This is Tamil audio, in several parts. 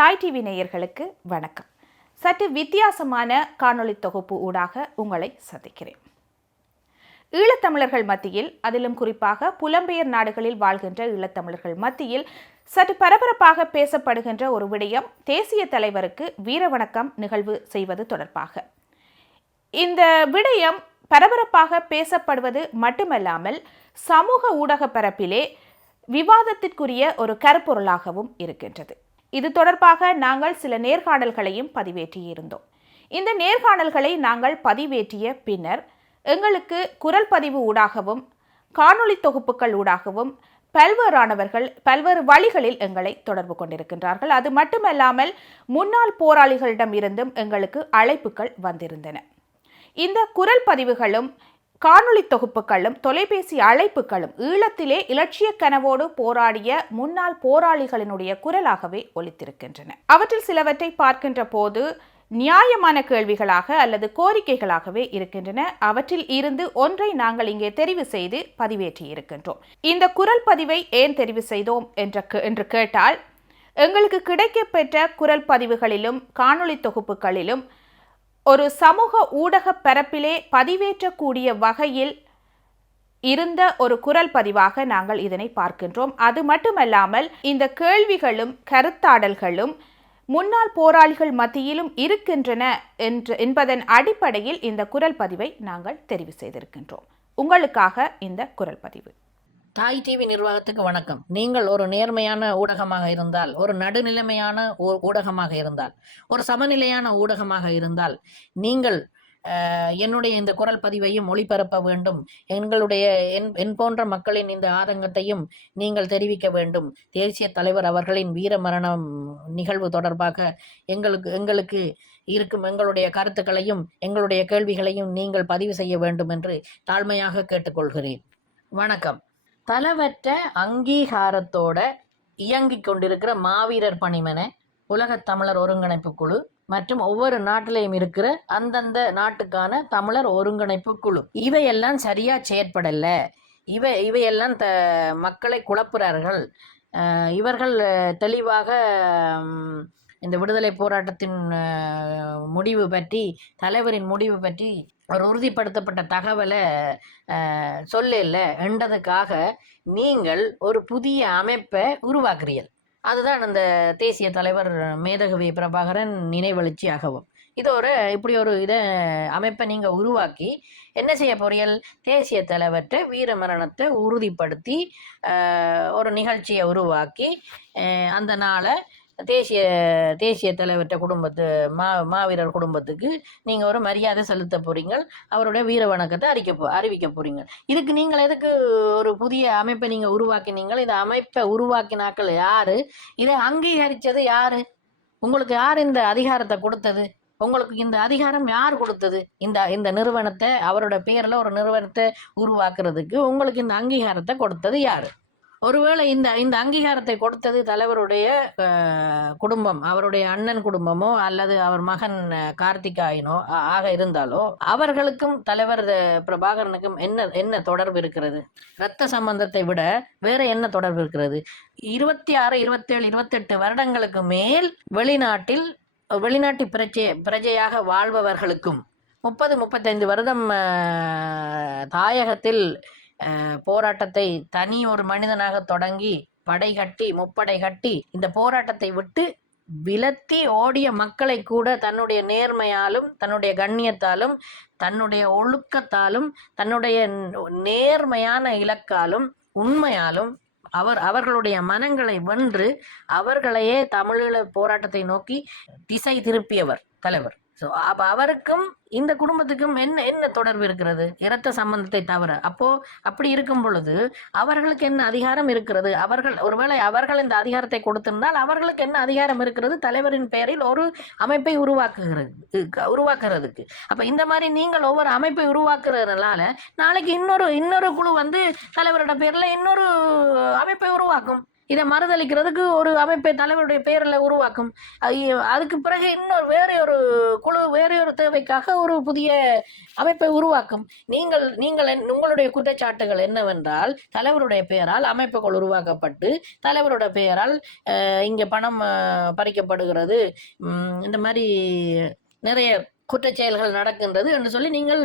தாய் டிவி நேயர்களுக்கு வணக்கம். சற்று வித்தியாசமான காணொளி தொகுப்பு ஊடாக உங்களை சந்திக்கிறேன். ஈழத்தமிழர்கள் மத்தியில், அதிலும் குறிப்பாக புலம்பெயர் நாடுகளில் வாழ்கின்ற ஈழத்தமிழர்கள் மத்தியில் சற்று பரபரப்பாக பேசப்படுகின்ற ஒரு விடயம் தேசிய தலைவருக்கு வீரவணக்கம் நிகழ்வு செய்வது தொடர்பாக. இந்த விடயம் பரபரப்பாக பேசப்படுவது மட்டுமல்லாமல் சமூக ஊடக பரப்பிலே விவாதத்திற்குரிய ஒரு கருப்பொருளாகவும் இருக்கின்றது. இது தொடர்பாக நாங்கள் சில நேர்காணல்களையும் பதிவேற்றியிருந்தோம். இந்த நேர்காணல்களை நாங்கள் பதிவேற்றிய பின்னர் எங்களுக்கு குரல் பதிவு ஊடாகவும் காணொளி தொகுப்புகள் ஊடாகவும் பல்வேறானவர்கள் பல்வேறு வழிகளில் எங்களை தொடர்பு கொண்டிருக்கின்றார்கள். அது மட்டுமல்லாமல் முன்னாள் போராளிகளிடம் இருந்தும் எங்களுக்கு அழைப்புகள் வந்திருந்தன. இந்த குரல் பதிவுகளும் காணொளி தொகுப்புகளும் தொலைபேசி அழைப்புகளும் ஈழத்திலே இலட்சிய கனவோடு போராடிய முன்னாள் போராளிகளினுடைய குரலாகவே ஒலித்திருக்கின்றன. அவற்றில் சிலவற்றை பார்க்கின்ற போது நியாயமான கேள்விகளாக அல்லது கோரிக்கைகளாகவே இருக்கின்றன. அவற்றில் இருந்து ஒன்றை நாங்கள் இங்கே தெரிவு செய்து பதிவேற்றி இருக்கின்றோம். இந்த குரல் பதிவை ஏன் தெரிவு செய்தோம் என்று கேட்டால், எங்களுக்கு கிடைக்கப்பெற்ற குரல் பதிவுகளிலும் காணொளி தொகுப்புகளிலும் ஒரு சமூக ஊடக பரப்பிலே பதிவேற்றக்கூடிய வகையில் இருந்த ஒரு குரல் பதிவாக நாங்கள் இதனை பார்க்கின்றோம். அது மட்டுமல்லாமல் இந்த கேள்விகளும் கருத்தாடல்களும் முன்னாள் போராளிகள் மத்தியிலும் இருக்கின்றன என்பதன் அடிப்படையில் இந்த குரல் பதிவை நாங்கள் தெரிவு செய்திருக்கின்றோம். உங்களுக்காக இந்த குரல் பதிவு. தாய் டிவி நிர்வாகத்துக்கு வணக்கம். நீங்கள் ஒரு நேர்மையான ஊடகமாக இருந்தால், ஒரு நடுநிலைமையான ஊடகமாக இருந்தால், ஒரு சமநிலையான ஊடகமாக இருந்தால், நீங்கள் என்னுடைய இந்த குரல் பதிவையும் ஒளிபரப்ப வேண்டும். எங்களுடைய என் போன்ற மக்களின் இந்த ஆதங்கத்தையும் நீங்கள் தெரிவிக்க வேண்டும். தேசிய தலைவர் அவர்களின் வீர மரணம் நிகழ்வு தொடர்பாக எங்களுக்கு இருக்கும் எங்களுடைய கருத்துக்களையும் எங்களுடைய கேள்விகளையும் நீங்கள் பதிவு செய்ய வேண்டும் என்று தாழ்மையாக கேட்டுக்கொள்கிறேன். வணக்கம். பலவற்ற அங்கீகாரத்தோட இயங்கிக் கொண்டிருக்கிற மாவீரர் பணிமனை, உலகத் தமிழர் ஒருங்கிணைப்பு குழு மற்றும் ஒவ்வொரு நாட்டிலையும் இருக்கிற அந்தந்த நாட்டுக்கான தமிழர் ஒருங்கிணைப்பு குழு, இவையெல்லாம் சரியா செயற்படல. இவையெல்லாம் மக்களை குழப்புறார்கள். இவர்கள் தெளிவாக இந்த விடுதலை போராட்டத்தின் முடிவு பற்றி, தலைவரின் முடிவு பற்றி ஒரு உறுதிப்படுத்தப்பட்ட தகவலை சொல்லல என்றதுக்காக நீங்கள் ஒரு புதிய அமைப்பை உருவாக்குறீர்கள். அதுதான் அந்த தேசிய தலைவர் மேதகவி பிரபாகரன் நினைவெழுச்சியாகவும் இப்படி ஒரு அமைப்பை நீங்கள் உருவாக்கி என்ன செய்ய போறீர்கள்? தேசிய தலைவர்கிட்ட வீர மரணத்தை உறுதிப்படுத்தி ஒரு நிகழ்ச்சியை உருவாக்கி அந்த நாளை தேசிய தலைவர்கிட்ட மாவீரர் குடும்பத்துக்கு நீங்கள் ஒரு மரியாதை செலுத்த போறீங்க. அவருடைய வீர வணக்கத்தை அறிவிக்க போறீங்க. இதுக்கு நீங்கள் எதுக்கு ஒரு புதிய அமைப்பை நீங்கள் உருவாக்கினீங்கள்? இந்த அமைப்பை உருவாக்கினாக்கள் யாரு? இதை அங்கீகரித்தது யாரு? உங்களுக்கு யார் இந்த அதிகாரத்தை கொடுத்தது? உங்களுக்கு இந்த அதிகாரம் யார் கொடுத்தது? இந்த நிறுவனத்தை, அவரோட பேரில் ஒரு நிறுவனத்தை உருவாக்குறதுக்கு உங்களுக்கு இந்த அங்கீகாரத்தை கொடுத்தது யாரு? ஒருவேளை இந்த அங்கீகாரத்தை கொடுத்தது தலைவருடைய குடும்பம், அவருடைய அண்ணன் குடும்பமோ அல்லது அவர் மகன் கார்த்திகாயனோ ஆக இருந்தாலோ, அவர்களுக்கும் தலைவர் பிரபாகரனுக்கும் என்ன தொடர்பு இருக்கிறது? இரத்த சம்பந்தத்தை விட வேற என்ன தொடர்பு இருக்கிறது? 26, 27, 28 வருடங்களுக்கு மேல் வெளிநாட்டு பிரஜையாக வாழ்பவர்களுக்கும் 30, 35 வருடம் தாயகத்தில் போராட்டத்தை தனி ஒரு மனிதனாக தொடங்கி முப்படை கட்டி இந்த போராட்டத்தை விட்டு விலத்தி ஓடிய மக்களை கூட தன்னுடைய நேர்மையாலும், தன்னுடைய கண்ணியத்தாலும், தன்னுடைய ஒழுக்கத்தாலும், தன்னுடைய நேர்மையான இலக்காலும், உண்மையாலும் அவர்களுடைய மனங்களை வென்று அவர்களையே தமிழீழ போராட்டத்தை நோக்கி திசை திருப்பியவர் தலைவர். ஸோ அப்போ அவருக்கும் இந்த குடும்பத்துக்கும் என்ன தொடர்பு இருக்கிறது? இரத்த சம்பந்தத்தை தவிர. அப்படி இருக்கும் பொழுது அவர்களுக்கு என்ன அதிகாரம் இருக்கிறது? ஒருவேளை அவர்கள் இந்த அதிகாரத்தை கொடுத்திருந்தால் அவர்களுக்கு என்ன அதிகாரம் இருக்கிறது தலைவரின் பெயரில் ஒரு அமைப்பை உருவாக்குறதுக்கு? அப்ப இந்த மாதிரி நீங்கள் ஒவ்வொரு அமைப்பை உருவாக்குறதுனால நாளைக்கு இன்னொரு குழு வந்து தலைவரோட பேர்ல இன்னொரு அமைப்பை உருவாக்கும். இதை மறுதளிக்கிறதுக்கு ஒரு அமைப்பை தலைவருடைய பெயரில் உருவாக்கும். அதுக்கு பிறகு இன்னொரு வேற ஒரு தேவைக்காக ஒரு புதிய அமைப்பை உருவாக்கும். நீங்கள் உங்களுடைய குற்றச்சாட்டுகள் என்னவென்றால், தலைவருடைய பெயரால் அமைப்புகள் உருவாக்கப்பட்டு தலைவருடைய பெயரால் இங்கே பணம் பறிக்கப்படுகிறது, இந்த மாதிரி நிறைய குற்றச்செயல்கள் நடக்கின்றது என்று சொல்லி நீங்கள்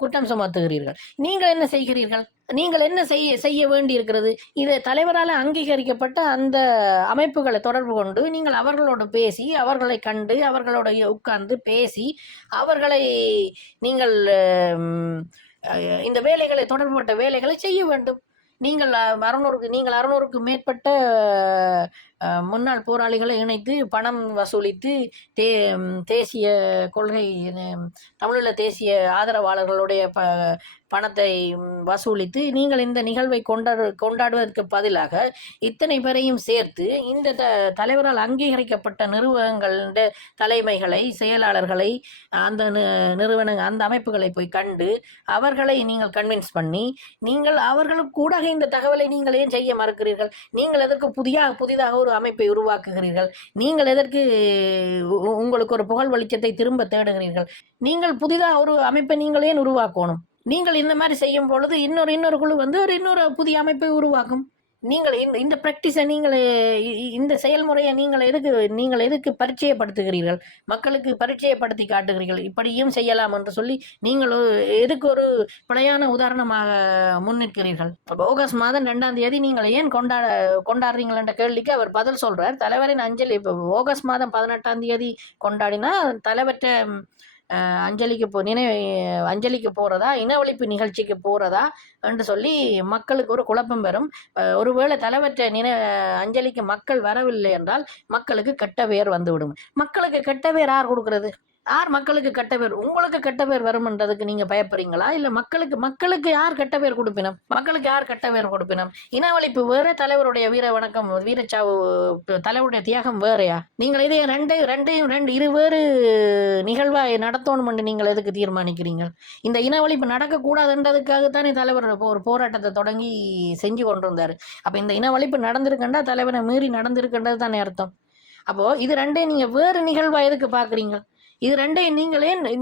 குற்றம் சுமத்துகிறீர்கள். நீங்கள் என்ன செய்கிறீர்கள்? நீங்கள் என்ன செய்ய வேண்டி இருக்கிறது? இது தலைவரால் அங்கீகரிக்கப்பட்ட அந்த அமைப்புகளை தொடர்பு கொண்டு நீங்கள் அவர்களோடு பேசி, அவர்களை கண்டு, அவர்களோட உட்கார்ந்து பேசி, அவர்களை நீங்கள் இந்த வேலைகளை தொடர்புபட்ட வேலைகளை செய்ய வேண்டும். நீங்கள் 600க்கு மேற்பட்ட முன்னாள் போராளிகளை இணைத்து பணம் வசூலித்து தேசிய கொள்கை தமிழீழ தேசிய ஆதரவாளர்களுடைய பணத்தை வசூலித்து நீங்கள் இந்த நிகழ்வை கொண்டாடுவதற்கு பதிலாக இத்தனை பேரையும் சேர்த்து இந்த தலைவரால் அங்கீகரிக்கப்பட்ட நிறுவனங்கள தலைமைகளை, செயலாளர்களை, அந்த அந்த அமைப்புகளை போய் கண்டு அவர்களை நீங்கள் கன்வின்ஸ் பண்ணி நீங்கள் அவர்களுக்கு கூட இந்த தகவலை நீங்கள் ஏன் செய்ய மறுக்கிறீர்கள்? நீங்கள் எதற்கு புதிதாக ஒரு அமைப்பை உருவாக்குகிறீர்கள்? நீங்கள் எதற்கு உங்களுக்கு ஒரு புகழ் வெளிச்சத்தை திரும்ப தேடுகிறீர்கள்? நீங்கள் புதிதாக ஒரு அமைப்பை நீங்கள் ஏன் உருவாக்கணும்? நீங்கள் இந்த மாதிரி செய்யும் பொழுது இன்னொரு குழு வந்து இன்னொரு புதிய அமைப்பை உருவாக்கும். நீங்கள் இந்த பிராக்டிஸை இந்த செயல்முறையை நீங்கள் எதுக்கு பரிச்சயப்படுத்துகிறீர்கள்? மக்களுக்கு பரிச்சயப்படுத்தி காட்டுகிறீர்கள். இப்படியும் செய்யலாம் என்று சொல்லி நீங்கள் எதுக்கு ஒரு பிழையான உதாரணமாக முன்னிற்கிறீர்கள்? ஆகஸ்ட் மாதம் 2ஆம் தேதி நீங்கள் ஏன் கொண்டாடுறீங்கள் என்ற கேள்விக்கு அவர் பதில் சொல்றார். தலைவரின் அஞ்சலி ஆகஸ்ட் மாதம் 18ஆம் தேதி கொண்டாடினா தலைவற்ற அஞ்சலிக்கு போறதா, இனவழிப்பு நிகழ்ச்சிக்கு போறதா என்று சொல்லி மக்களுக்கு ஒரு குழப்பம் வரும். ஒருவேளை தலைவற்ற அஞ்சலிக்கு மக்கள் வரவில்லை என்றால் மக்களுக்கு கெட்ட பெயர் வந்துவிடும். மக்களுக்கு கெட்ட பெயர் யார் கொடுக்கிறது? யார் மக்களுக்கு கெட்ட பேர்? உங்களுக்கு கெட்ட பேர் வரும்ன்றதுக்கு நீங்க பயப்படுறீங்களா? இல்ல மக்களுக்கு யார் கெட்ட பேர் கொடுப்பினம்? மக்களுக்கு யார் கெட்ட பேர் கொடுப்பினம்? இனவழிப்பு வேற, தலைவருடைய வீர வணக்கம், வீரச்சாவு, தலைவருடைய தியாகம் வேறையா? நீங்கள் இதை ரெண்டு இருவேறு நிகழ்வாய் நடத்தணும் என்று நீங்கள் எதுக்கு தீர்மானிக்கிறீங்க? இந்த இனவழிப்பு நடக்கக்கூடாதுன்றதுக்காகத்தானே தலைவர் ஒரு போராட்டத்தை தொடங்கி செஞ்சு கொண்டிருந்தாரு. அப்ப இந்த இனவழிப்பு நடந்திருக்கண்டா தலைவரை மீறி நடந்திருக்கின்றது தானே அர்த்தம். அப்போ இது ரெண்டையும் நீங்க வேறு நிகழ்வா எதுக்கு பாக்குறீங்க? இது ரெண்டையும்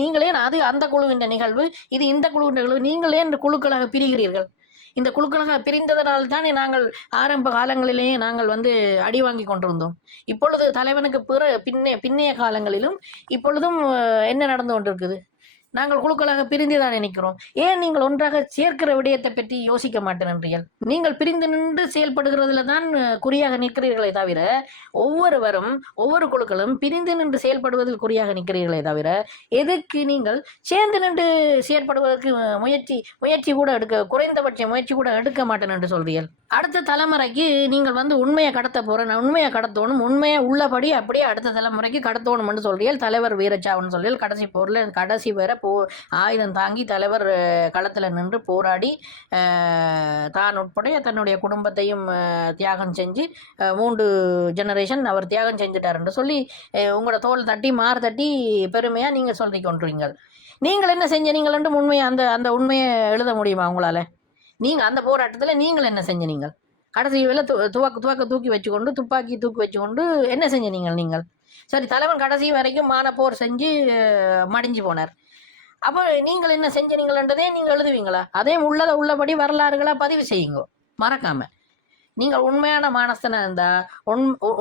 நீங்களே அது அந்த குழுவின் நிகழ்வு, இது இந்த குழுவின் நிகழ்வு, நீங்களே இந்த குழுக்களாக பிரிகிறீர்கள். இந்த குழுக்களாக பிரிந்ததனால் தானே நாங்கள் ஆரம்ப காலங்களிலேயே நாங்கள் அடி வாங்கி கொண்டிருந்தோம். இப்பொழுது தலைவனுக்கு பின்னைய காலங்களிலும் இப்பொழுதும் என்ன நடந்து கொண்டிருக்குது? நாங்கள் குழுக்களாக பிரிந்துதான் நினைக்கிறோம். ஏன் நீங்கள் ஒன்றாக சேர்க்கிற விடயத்தை பற்றி யோசிக்க மாட்டேன்றீர்கள்? நீங்கள் பிரிந்து நின்று செயல்படுகிறதுல தான் குறியாக நிற்கிறீர்களே தவிர, ஒவ்வொருவரும் ஒவ்வொரு குழுக்களும் பிரிந்து நின்று செயல்படுவதில் குறியாக நிற்கிறீர்களே தவிர, எதுக்கு நீங்கள் சேர்ந்து நின்று செயல்படுவதற்கு முயற்சி கூட குறைந்தபட்ச முயற்சி கூட எடுக்க மாட்டேன் என்று சொல்றீர்கள். அடுத்த தலைமுறைக்கு நீங்கள் உண்மையை உண்மையை கடத்தணும், உண்மையை உள்ளபடி அப்படியே அடுத்த தலைமுறைக்கு கடத்தணும்னு சொல்றீர்கள். தலைவர் வீரச்சாவுன்னு சொல்றீர்கள். கடைசி வேற ஆயுதம் தாங்கி தலைவர் களத்தில் நின்று போராடி தான் உட்பட தன்னுடைய குடும்பத்தையும் தியாகம் செஞ்சு 3 ஜெனரேஷன் அவர் தியாகம் செஞ்சுட்டார் என்று சொல்லி உங்களோட தோல் தட்டி மாறு தட்டி பெருமையாக நீங்கள் சொல்லி கொண்டிருங்கள். நீங்கள் என்ன செஞ்சீங்கள் உண்மையை அந்த உண்மையை எழுத முடியுமா உங்களால்? நீங்கள் அந்த போராட்டத்தில் நீங்கள் என்ன செஞ்சீங்கள்? கடைசி வேலை தூக்கி வச்சுக்கொண்டு, துப்பாக்கி தூக்கி வச்சுக்கொண்டு என்ன செஞ்சீங்கள்? சரி, தலைவன் கடைசி வரைக்கும் மானப்போர் செஞ்சு மடிஞ்சு போனார். அப்போ நீங்கள் என்ன செஞ்சீங்கன்றதே நீங்கள் எழுதுவீங்களா? அதே உள்ளபடி வரலாறுகளா பதிவு செய்யுங்க, மறக்காம. நீங்கள் உண்மையான மானஸ்தனா இருந்தா,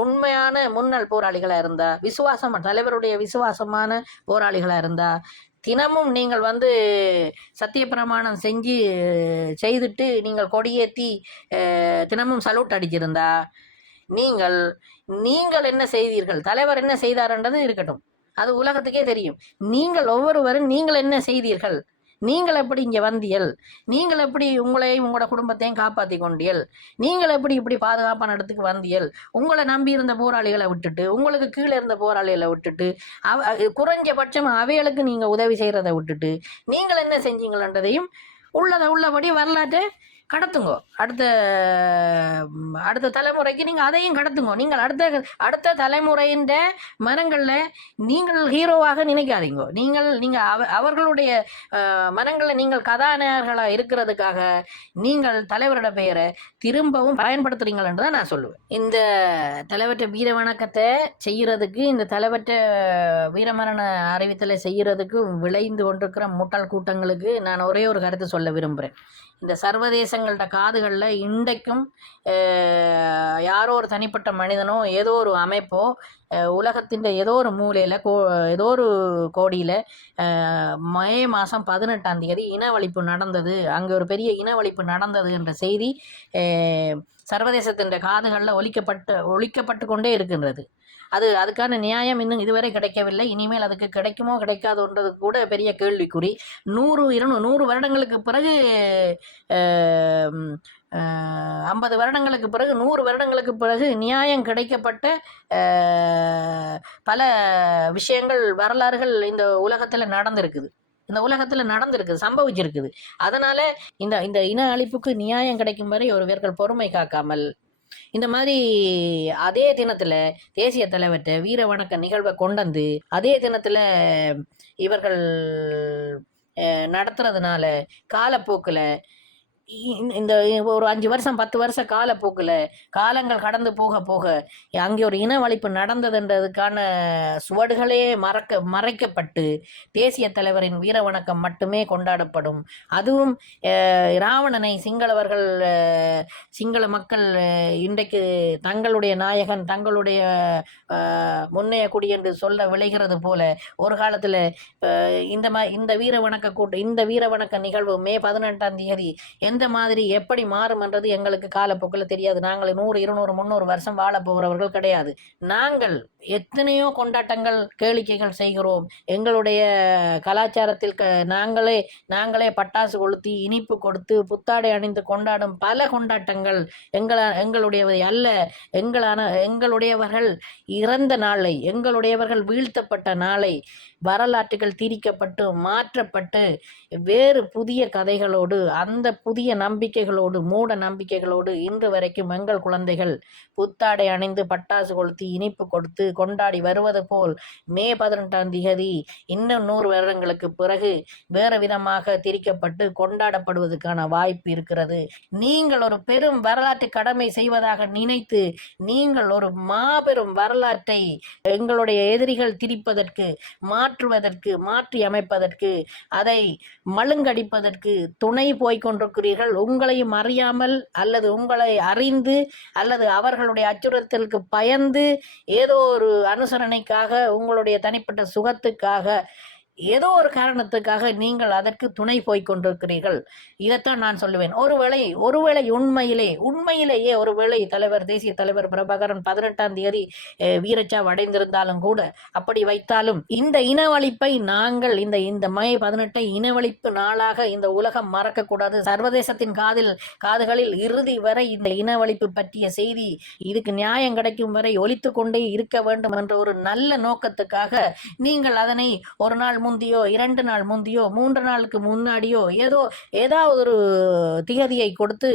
உண்மையான முன்னாள் போராளிகளா இருந்தா, தலைவருடைய விசுவாசமான போராளிகளா இருந்தா, தினமும் நீங்கள் சத்திய பிரமாணம் செய்துட்டு நீங்கள் கொடியேற்றி தினமும் சல்யூட் அடிச்சிருந்தா, நீங்கள் என்ன செய்தீர்கள், தலைவர் என்ன செய்தார்ன்றது இருக்கட்டும், அது உலகத்துக்கே தெரியும். நீங்கள் ஒவ்வொருவரும் நீங்கள் என்ன செய்தீர்கள், நீங்கள் எப்படி இங்கே வந்தியல், நீங்கள் எப்படி உங்களையும் உங்களோட குடும்பத்தையும் காப்பாற்றி கொண்டியல், நீங்கள் எப்படி இப்படி பாதுகாப்பான இடத்துக்கு வந்தியல், உங்களை நம்பி இருந்த போராளிகளை விட்டுட்டு, உங்களுக்கு கீழே இருந்த போராளிகளை விட்டுட்டு, குறைஞ்சபட்சம் அவைகளுக்கு நீங்கள் உதவி செய்கிறத விட்டுட்டு நீங்கள் என்ன செஞ்சீங்கன்றதையும் உள்ளபடி வரலாற்றை கடத்துங்கோ. அடுத்த அடுத்த தலைமுறைக்கு நீங்கள் அதையும் கடத்துங்கோ. நீங்கள் அடுத்த தலைமுறையின் மனங்களில் நீங்கள் ஹீரோவாக நினைக்காதீங்கோ. நீங்கள் அவர்களுடைய மனங்களில் நீங்கள் கதாநாயகர்களாக இருக்கிறதுக்காக நீங்கள் தலைவரோட பெயரை திரும்பவும் பயன்படுத்துறீங்கள் என்று தான் நான் சொல்லுவேன். இந்த தலைவற்ற வீர வணக்கத்தை செய்யறதுக்கு, இந்த தலைவற்ற வீரமரண அறிவித்தலை செய்யறதுக்கு விளைந்து கொண்டிருக்கிற முட்டாள் கூட்டங்களுக்கு நான் ஒரே ஒரு கருத்து சொல்ல விரும்புகிறேன். இந்த சர்வதேசங்கள்ட காதுகளில் இன்றைக்கும் யாரோ ஒரு தனிப்பட்ட மனிதனோ ஏதோ ஒரு அமைப்போ உலகத்தின் ஏதோ ஒரு மூலையில் ஏதோ ஒரு கோடியில் மே மாதம் 18ஆம் இனவழிப்பு நடந்தது, அங்கே ஒரு பெரிய இனவழிப்பு நடந்தது என்ற செய்தி சர்வதேசத்தின் காதுகளில் ஒலிக்கப்பட்டு கொண்டே இருக்கின்றது. அதுக்கான நியாயம் இன்னும் இதுவரை கிடைக்கவில்லை. இனிமேல் அதுக்கு கிடைக்குமோ கிடைக்காதுன்றது கூட பெரிய கேள்விக்குறி. 100 வருடங்களுக்கு பிறகு 50 வருடங்களுக்கு பிறகு 100 வருடங்களுக்கு பிறகு நியாயம் கிடைக்கப்பட்ட பல விஷயங்கள், வரலாறுகள் இந்த உலகத்தில் நடந்திருக்குது, சம்பவிச்சிருக்குது. அதனால இந்த இன அழிப்புக்கு நியாயம் கிடைக்கும் வரை ஒருவர்கள் பொறுமை காக்காமல் இந்த மாதிரி அதே தினத்துல தேசிய தலைவர்கிட்ட வீர வணக்க நிகழ்வை கொண்டு அதே தினத்துல இவர்கள் நடத்துறதுனால காலப்போக்கில் இந்த ஒரு 5 வருஷம் 10 வருஷ காலப்போக்கில் காலங்கள் கடந்து போக அங்கே ஒரு இனவழிப்பு நடந்ததுன்றதுக்கான சுவடுகளே மறைக்கப்பட்டு தேசிய தலைவரின் வீர வணக்கம் மட்டுமே கொண்டாடப்படும். அதுவும் இராவணனை சிங்கள மக்கள் இன்றைக்கு தங்களுடைய நாயகன், தங்களுடைய முன்னைய குடி என்று சொல்ல விளைகிறது போல ஒரு காலத்தில் இந்த வீர வணக்க நிகழ்வு மே 18ஆம் தேதி எந்த மாதிரி எப்படி மாறும் என்றது எங்களுக்கு காலப்போக்கில் தெரியாது. நாங்கள் 100 200 300 வருஷம் வாழ போகிறவர்கள் கிடையாது. நாங்கள் எத்தனையோ கொண்டாட்டங்கள் கேளிக்கைகள் செய்கிறோம். எங்களுடைய கலாச்சாரத்தில் நாங்களே பட்டாசு கொளுத்தி இனிப்பு கொடுத்து புத்தாடை அணிந்து கொண்டாடும் பல கொண்டாட்டங்கள் எங்களுடையவை அல்ல. எங்களுடையவர்கள் இறந்த நாளை, எங்களுடையவர்கள் வீழ்த்தப்பட்ட நாளை வரலாற்றுகள் திரிக்கப்பட்டு மாற்றப்பட்டு வேறு புதிய கதைகளோடு, அந்த புதிய நம்பிக்கைகளோடு, மூட நம்பிக்கைகளோடு இன்று வரைக்கும் எங்கள் குழந்தைகள் புத்தாடை அணிந்து பட்டாசு கொளுத்தி இனிப்பு கொடுத்து கொண்டாடி வருவது போல் மே 18ஆம் தேதி இன்னும் 100 வருடங்களுக்கு பிறகு வேறு விதமாக திரிக்கப்பட்டு கொண்டாடப்படுவதற்கான வாய்ப்பு இருக்கிறது. நீங்கள் ஒரு பெரும் வரலாற்று கடமை செய்வதாக நினைத்து நீங்கள் ஒரு மாபெரும் வரலாற்றை எங்களுடைய எதிரிகள் திரிப்பதற்கு, மாற்றி அமைப்பதற்கு, அதை மழுங்கடிப்பதற்கு துணை போய்கொண்டிருக்கிறீர்கள். உங்களையும் அறியாமல் அல்லது உங்களை அறிந்து அல்லது அவர்களுடைய அச்சுறுத்தலுக்கு பயந்து ஏதோ ஒரு அனுசரணைக்காக, உங்களுடைய தனிப்பட்ட சுகத்துக்காக, ஏதோ ஒரு காரணத்துக்காக நீங்கள் அதற்கு துணை போய் கொண்டிருக்கிறீர்கள். இதைத்தான் நான் சொல்லுவேன். ஒருவேளை உண்மையிலேயே ஒருவேளை தேசிய தலைவர் பிரபாகரன் 18ஆம் தேதி வீரச்சாவு அடைந்திருந்தாலும் கூட, அப்படி வைத்தாலும் இந்த இனவழிப்பை நாங்கள் இந்த மே 18 இனவழிப்பு நாளாக இந்த உலகம் மறக்கக்கூடாது. சர்வதேசத்தின் காதுகளில் இறுதி வரை இந்த இனவழிப்பு பற்றிய செய்தி, இதுக்கு நியாயம் கிடைக்கும் வரை ஒலித்து கொண்டே இருக்க வேண்டும் என்ற ஒரு நல்ல நோக்கத்துக்காக நீங்கள் அதனை ஒரு நாள் முந்தியோ 2 நாள் முந்தியோ 3 நாளுக்கு முன்னாடியோ ஏதாவது ஒரு திகதியை கொடுத்து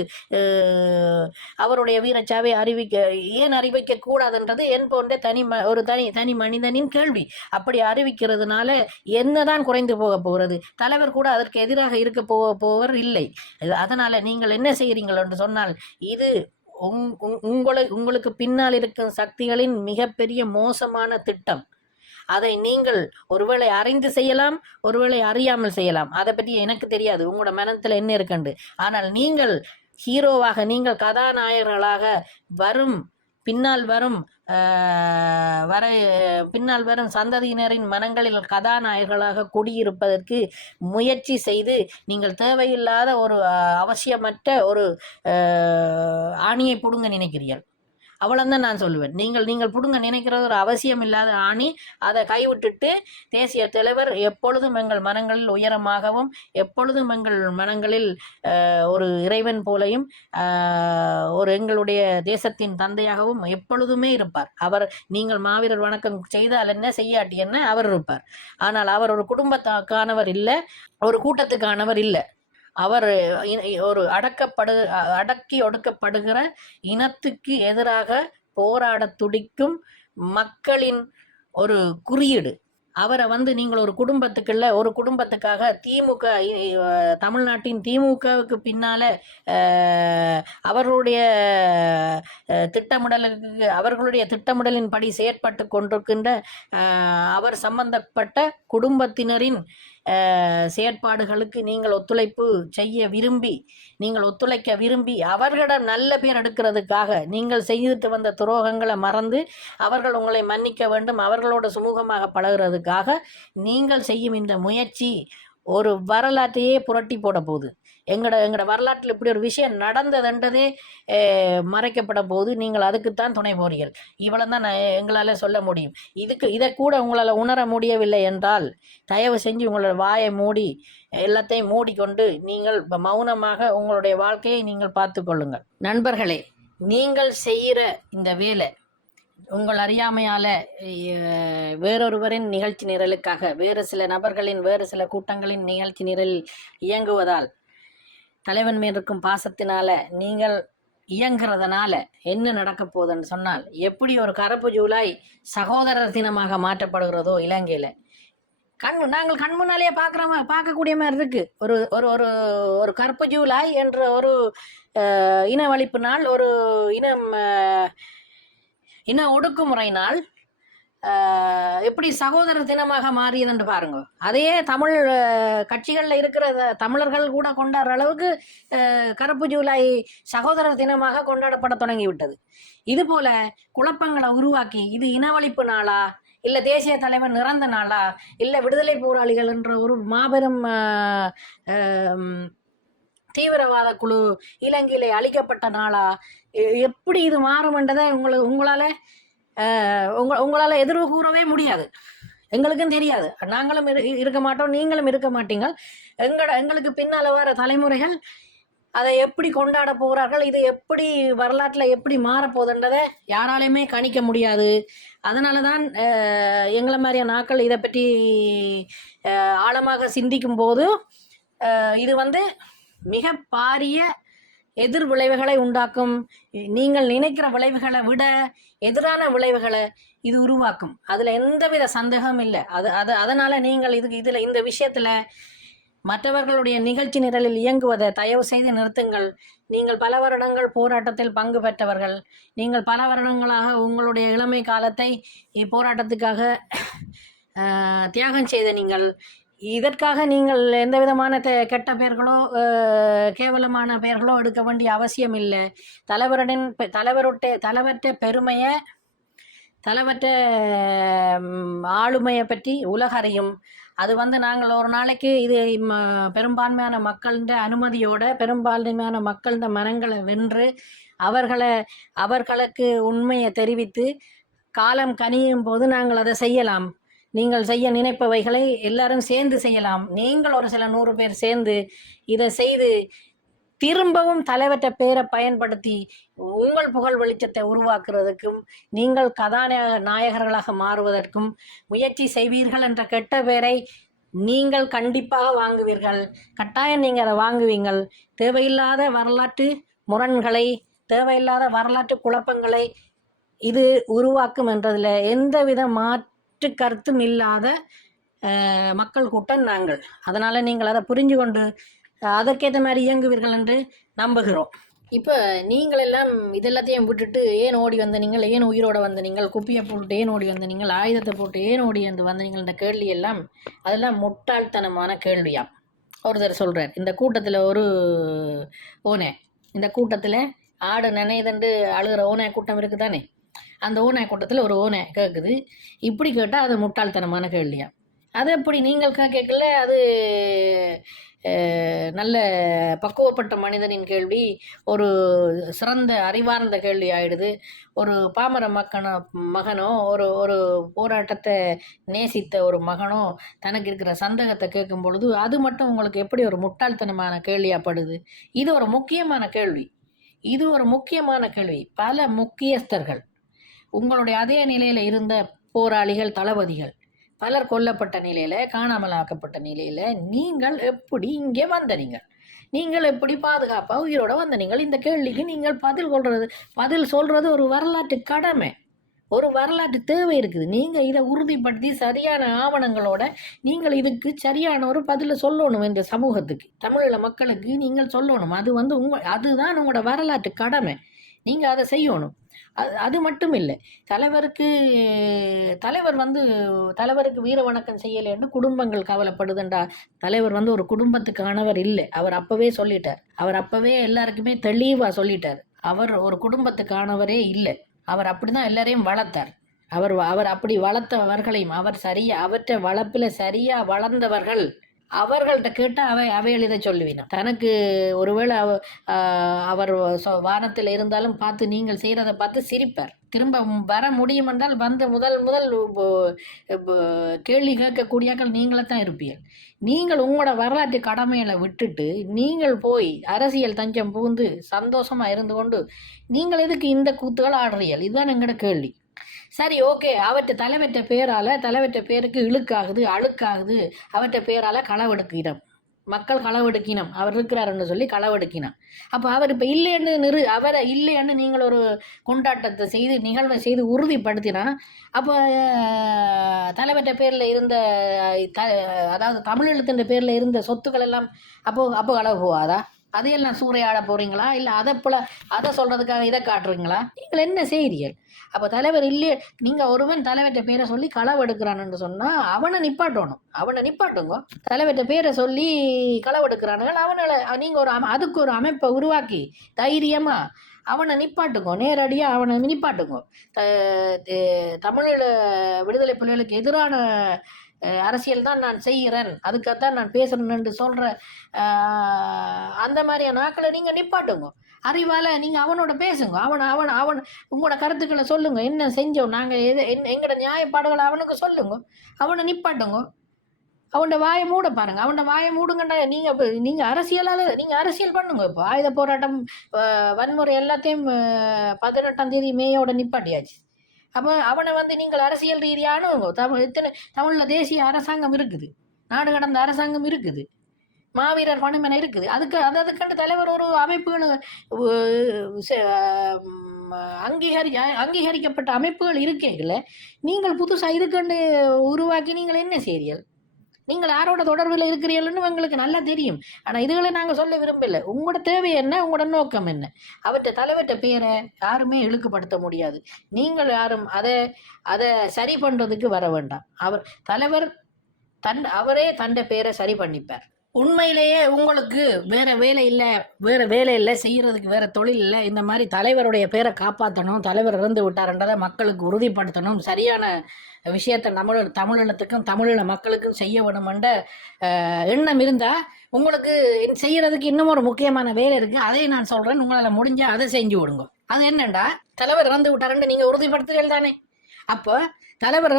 அவருடைய வீரச்சாவை அறிவிக்க கூடாதுன்றது என் போன்ற தனி மனிதனின் கேள்வி. அப்படி அறிவிக்கிறதுனால என்னதான் குறைந்து போக போகிறது? தலைவர் கூட அதற்கு எதிராக இருக்க போவர் இல்லை. அதனால நீங்கள் என்ன செய்கிறீங்கள் என்று சொன்னால், இது உங்களுக்கு பின்னால் இருக்கும் சக்திகளின் மிகப்பெரிய மோசமான திட்டம். அதை நீங்கள் ஒருவேளை அறிந்து செய்யலாம், ஒருவேளை அறியாமல் செய்யலாம். அதை பற்றி எனக்கு தெரியாது, உங்களோட மனத்தில் என்ன இருக்குண்டு. ஆனால் நீங்கள் ஹீரோவாக, நீங்கள் கதாநாயகர்களாக பின்னால் வரும் சந்ததியினரின் மனங்களில் கதாநாயகர்களாக குடியிருப்பதற்கு முயற்சி செய்து நீங்கள் தேவையில்லாத ஒரு அவசியமற்ற ஒரு ஆணியை புடுங்க நினைக்கிறீர்கள். அவ்வளோதான் நான் சொல்லுவேன். நீங்கள் புடுங்க நினைக்கிறது ஒரு அவசியம் இல்லாத ஆணி. அதை கைவிட்டுட்டு தேசிய தலைவர் எப்பொழுதும் எங்கள் மனங்களில் உயரமாகவும், எப்பொழுதும் எங்கள் மனங்களில் ஒரு இறைவன் போலையும், ஒரு எங்களுடைய தேசத்தின் தந்தையாகவும் எப்பொழுதுமே இருப்பார். நீங்கள் மாவீரர் வணக்கம் செய்தால் என்ன, செய்யாட்டி என்ன, அவர் இருப்பார். ஆனால் அவர் ஒரு குடும்பத்துக்கானவர் இல்லை, ஒரு கூட்டத்துக்கானவர் இல்லை. அவர் ஒரு அடக்கி ஒடுக்கப்படுகிற இனத்துக்கு எதிராக போராட துடிக்கும் மக்களின் ஒரு குறியீடு. அவரை நீங்கள் ஒரு குடும்பத்துக்காக திமுக, தமிழ்நாட்டின் திமுகவுக்கு பின்னால அவர்களுடைய திட்டமிடலின் படி செயற்பட்டு கொண்டிருக்கின்ற அவர் சம்பந்தப்பட்ட குடும்பத்தினரின் செயற்பாடுகளுக்கு நீங்கள் ஒத்துழைக்க விரும்பி அவர்களிடம் நல்ல பேர் எடுக்கிறதுக்காக நீங்கள் செய்துட்டு வந்த துரோகங்களை மறந்து அவர்கள் உங்களை மன்னிக்க வேண்டும், அவர்களோட சுமூகமாக பழகிறதுக்காக நீங்கள் செய்யும் இந்த முயற்சி ஒரு வரலாற்றையே புரட்டி போட போகுது. எங்கட வரலாற்றில் இப்படி ஒரு விஷயம் நடந்ததுன்றதே மறைக்கப்பட போது நீங்கள் அதுக்குத்தான் துணை போறீர்கள். இவ்வளவு தான் எங்களால் சொல்ல முடியும். இதை கூட உங்களால் உணர முடியவில்லை என்றால் தயவு செஞ்சு உங்களோட வாயை மூடி எல்லாத்தையும் மூடிக்கொண்டு நீங்கள் மௌனமாக உங்களுடைய வாழ்க்கையை நீங்கள் பார்த்து கொள்ளுங்கள். நண்பர்களே, நீங்கள் செய்கிற இந்த வேலை உங்கள் அறியாமையால் வேறொருவரின் நிகழ்ச்சி நிரலுக்காக வேறு சில நபர்களின் வேறு சில கூட்டங்களின் நிகழ்ச்சி நிரலில் இயங்குவதால் தலைவன் மேல் இருக்கும் பாசத்தினால நீங்கள் இயங்குறதுனால என்ன நடக்க போகுதுன்னு சொன்னால், எப்படி ஒரு கருப்பு ஜூலை சகோதரர் தினமாக மாற்றப்படுகிறதோ இலங்கையில் நாங்கள் கண் முன்னாலேயே பார்க்கக்கூடிய மாதிரி இருக்கு. ஒரு ஒரு ஒரு ஒரு கருப்பு ஜூலை என்ற ஒரு இனவழிப்பு நாள், ஒரு இன ஒடுக்குமுறை நாள் எப்படி சகோதரர் தினமாக மாறியதுன்னு பாருங்க. அதையே தமிழ் கட்சிகளில் இருக்கிற தமிழர்கள் கூட கொண்டாடுற அளவுக்கு கருப்பு ஜூலை சகோதரர் தினமாக கொண்டாடப்பட தொடங்கிவிட்டது. இது போல குழப்பங்களை உருவாக்கி இது இனவழிப்பு நாளா, இல்லை தேசிய தலைவர் இறந்த நாளா, இல்லை விடுதலை போராளிகள் என்ற ஒரு மாபெரும் தீவிரவாத குழு இலங்கையிலே அழிக்கப்பட்ட நாளா, எப்படி இது மாறுமென்றதை உங்களால் எதிர்வு கூறவே முடியாது. எங்களுக்கும் தெரியாது. நாங்களும் இருக்க மாட்டோம், நீங்களும் இருக்க மாட்டீங்க. எங்களுக்கு பின்னால் வர தலைமுறைகள் அதை எப்படி கொண்டாட போகிறார்கள், இது எப்படி வரலாற்றில் எப்படி மாறப்போகுதுன்றதை யாராலையுமே கணிக்க முடியாது. அதனால தான் எங்களை மாதிரியான நாட்கள் இதை பற்றி ஆழமாக சிந்திக்கும் போது இது மிக பாரிய எதிர் விளைவுகளை உண்டாக்கும். நீங்கள் நினைக்கிற விளைவுகளை விட எதிரான விளைவுகளை இது உருவாக்கும். அதுல எந்தவித சந்தேகமும் இல்லை. அதனால நீங்கள் இந்த விஷயத்துல மற்றவர்களுடைய நிகழ்ச்சி நிரலில் இயங்குவதை தயவு செய்து நிறுத்துங்கள். நீங்கள் பல வருடங்கள் போராட்டத்தில் பங்கு பெற்றவர்கள். நீங்கள் பல வருடங்களாக உங்களுடைய இளமை காலத்தை இப்போராட்டத்துக்காக தியாகம் செய்த நீங்கள். இதற்காக நீங்கள் எந்த விதமான கெட்ட கேவலமான பெயர்களோ எடுக்க வேண்டிய அவசியம் இல்லை. தலைவர்கிட்ட பெருமையை, தலைவர்கிட்ட ஆளுமையை பற்றி உலக அறியும். அது நாங்கள் ஒரு நாளைக்கு இது பெரும்பான்மையான மக்களின் அனுமதியோட பெரும்பான்மையான மக்களின் மனங்களை வென்று அவர்களுக்கு உண்மையை தெரிவித்து காலம் கனியும் போது நாங்கள் அதை செய்யலாம். நீங்கள் செய்ய நினைப்பவைகளை எல்லாரும் சேர்ந்து செய்யலாம். நீங்கள் ஒரு சில 100 பேர் சேர்ந்து இதை செய்து திரும்பவும் தலைவற்ற பேரை பயன்படுத்தி உங்கள் புகழ் வெளிச்சத்தை உருவாக்குறதுக்கும் நீங்கள் கதாநாயகர்களாக மாறுவதற்கும் முயற்சி செய்வீர்கள் என்ற கெட்ட பேரை நீங்கள் கண்டிப்பாக வாங்குவீர்கள். கட்டாயம் நீங்கள் அதை வாங்குவீங்கள். தேவையில்லாத வரலாற்று முரண்களை, தேவையில்லாத வரலாற்று குழப்பங்களை இது உருவாக்கும் என்றதில் எந்தவித கருத்தும் இல்லாத மக்கள் கூட்டம் நாங்கள். அதனால நீங்கள் அதை புரிஞ்சு கொண்டு அதற்கேற்ற மாதிரி இயங்குவீர்கள் என்று நம்புகிறோம். இப்போ நீங்கள் எல்லாம் இதெல்லாத்தையும் விட்டுட்டு ஏன் ஓடி வந்த நீங்கள், ஏன் உயிரோட வந்த நீங்கள், குப்பியை போட்டு ஏன் ஓடி வந்த நீங்கள், ஆயுதத்தை போட்டு ஏன் ஓடி வந்து வந்த நீங்கள் என்ற கேள்வி எல்லாம் அதெல்லாம் முட்டாள்தனமான கேள்வியாம். ஒருத்தர் சொல்கிறார், இந்த கூட்டத்தில் ஒரு ஓனை, இந்த கூட்டத்தில் ஆடு நினைதண்டு அழுகிற ஓனை கூட்டம் இருக்குது தானே, அந்த ஓனாய் கூட்டத்தில் ஒரு ஓனை கேட்குது. இப்படி கேட்டால் அது முட்டாள்தனமான கேள்வியா? அது எப்படி நீங்கள் கேட்கல, அது நல்ல பக்குவப்பட்ட மனிதனின் கேள்வி, ஒரு சிறந்த அறிவார்ந்த கேள்வி ஆயிடுது. ஒரு பாமர மகனோ ஒரு போராட்டத்தை நேசித்த ஒரு மகனோ தனக்கு இருக்கிற சந்தேகத்தை கேட்கும் பொழுது அது மட்டும் உங்களுக்கு எப்படி ஒரு முட்டாள்தனமான கேள்வியாப்படுது? இது ஒரு முக்கியமான கேள்வி. பல முக்கியஸ்தர்கள், உங்களுடைய அதே நிலையில் இருந்த போராளிகள், தளபதிகள் பலர் கொல்லப்பட்ட நிலையில், காணாமலாக்கப்பட்ட நிலையில் நீங்கள் எப்படி இங்கே வந்தீங்க? நீங்கள் எப்படி பாதுகாப்பாக உயிரோட வந்த நீங்கள் இந்த கேள்விக்கு நீங்கள் பதில் சொல்றது ஒரு வரலாற்று கடமை, ஒரு வரலாற்று தேவை இருக்குது. நீங்கள் இதை உறுதிப்படுத்தி சரியான ஆவணங்களோட நீங்கள் இதுக்கு சரியான ஒரு பதிலை சொல்லணும். இந்த சமூகத்துக்கு, தமிழீழ மக்களுக்கு நீங்கள் சொல்லணும். அது அதுதான் உங்களோட வரலாற்று கடமை. நீங்கள் அதை செய்யணும். அது மட்டும் இல்லை, தலைவருக்கு வீர வணக்கம் செய்யலைன்னு குடும்பங்கள் கவலைப்படுதுண்டா. தலைவர் ஒரு குடும்பத்துக்கானவர் இல்லை. அவர் அப்பவே சொல்லிட்டார். அவர் அப்பவே எல்லாருக்குமே தெளிவா சொல்லிட்டார். அவர் ஒரு குடும்பத்துக்கானவரே இல்லை. அவர் அப்படிதான் எல்லாரையும் வளர்த்தார். அவர் அப்படி வளர்த்தவர்களையும் அவற்றை வளர்ப்புல சரியா வளர்ந்தவர்கள் அவர்கள்ட்ட கேட்டால் அவைகள் இதை சொல்லுவீனா. தனக்கு ஒருவேளை அவர் வானத்தில் இருந்தாலும் பார்த்து நீங்கள் செய்கிறத பார்த்து சிரிப்பார். திரும்ப வர முடியும் என்றால் முதல் கேள்வி கேட்கக்கூடியாக்கள் நீங்களே தான் இருப்பீர்கள். நீங்கள் உங்களோட வரலாற்று கடமைகளை விட்டுட்டு நீங்கள் போய் அரசியல் தஞ்சம் புகுந்து சந்தோஷமா இருந்து கொண்டு நீங்கள் எதுக்கு இந்த கூத்துகள் ஆடுறீர்கள்? இதுதான் எங்களோட கேள்வி. சரி, ஓகே, அவற்றை தலைவற்ற பேருக்கு அழுக்காகுது, அவற்றை பேரால களவெடுக்கினம், மக்கள் களவெடுக்கினம், அவர் இருக்கிறாருன்னு சொல்லி களவெடுக்கினான். அப்போ அவர் இப்போ அவரை இல்லைன்னு நீங்கள் ஒரு கொண்டாட்டத்தை செய்து நிகழ்வை செய்து உறுதிப்படுத்தினா, அப்போ தலைவற்ற பேரில் இருந்த அதாவது தமிழீழத்தின் பேரில் இருந்த சொத்துக்கள் எல்லாம் அப்போ களவு போகாதா? அதையெல்லாம் சூறையாட போறீங்களா? இல்லை அதை சொல்றதுக்காக இதை காட்டுறீங்களா? நீங்கள் என்ன செய்கிறீர்கள்? அப்போ தலைவர் இல்லையே, நீங்கள் ஒருவன் தலைவற்ற பேரை சொல்லி களவு எடுக்கிறான்னு சொன்னால் அவனை நிப்பாட்டுங்க. தலைவற்ற பேரை சொல்லி களவு எடுக்கிறானுங்க, நீங்கள் அதுக்கு ஒரு அமைப்பை உருவாக்கி தைரியமாக அவனை நிப்பாட்டுங்க, நேரடியாக அவனை நிப்பாட்டுங்க. தமிழீழ விடுதலை புலிகளுக்கு எதிரான அரசியல் தான் நான் செய்கிறேன், அதுக்காகத்தான் நான் பேசுறேன்னு சொல்ற அந்த மாதிரியான நாட்களை நீங்க நிப்பாட்டுங்க. அறிவால நீங்க அவனோட பேசுங்க. அவன் உங்களோட கருத்துக்களை சொல்லுங்க. என்ன செஞ்சோம் நாங்க, எங்களோட நியாயப்பாடுகளை அவனுக்கு சொல்லுங்க. அவனை நிப்பாட்டுங்க. அவனோட வாயை மூட பாருங்க. அவனோட வாயை மூடுங்கண்டா. நீங்க அரசியல் பண்ணுங்க. இப்போ ஆயுத போராட்டம் வன்முறை எல்லாத்தையும் 18ஆம் தேதி மேயோட நிப்பாட்டியாச்சு. அப்போ அவனை நீங்கள் அரசியல் ரீதியான தமிழ்ல தேசிய அரசாங்கம் இருக்குது, நாடு கடந்த அரசாங்கம் இருக்குது, மாவீரர் பணிமனை இருக்குது. அதுக்கண்டு தலைவர் ஒரு அமைப்புகள் அங்கீகரிக்கப்பட்ட அமைப்புகள் இருக்கீங்கள. நீங்கள் புதுசாக இதுக்கண்டு உருவாக்கி நீங்கள் என்ன செய்றீர்கள்? நீங்கள் யாரோட தொடர்பில் இருக்கிறீர்கள்னு எங்களுக்கு நல்லா தெரியும். ஆனால் இதுகளை நாங்கள் சொல்ல விரும்பல. உங்களோட தேவை என்ன, உங்களோட நோக்கம் என்ன? அவற்றை தலைவற்ற பேரை யாருமே இழுக்குப்படுத்த முடியாது. நீங்கள் யாரும் அதை சரி பண்ணுறதுக்கு வர வேண்டாம். தலைவர் அவரே தன்னை பேரை சரி பண்ணிப்பார். உண்மையிலேயே உங்களுக்கு வேற வேலை இல்லை, செய்யறதுக்கு வேற தொழில் இல்லை, இந்த மாதிரி தலைவருடைய பேரை காப்பாற்றணும், தலைவர் இறந்து விட்டார்ன்றதை மக்களுக்கு உறுதிப்படுத்தணும், சரியான விஷயத்தை தமிழீழத்துக்கும் தமிழீழ மக்களுக்கும் செய்ய வேணுமென்ற எண்ணம் இருந்தா உங்களுக்கு செய்யறதுக்கு இன்னும் ஒரு முக்கியமான வேலை இருக்கு. அதை நான் சொல்றேன். உங்களால் முடிஞ்சா அதை செஞ்சு விடுங்க. அது என்னண்டா, தலைவர் இறந்து விட்டாருன்னு நீங்க உறுதிப்படுத்துறீர்கள் தானே? அப்போ தலைவர்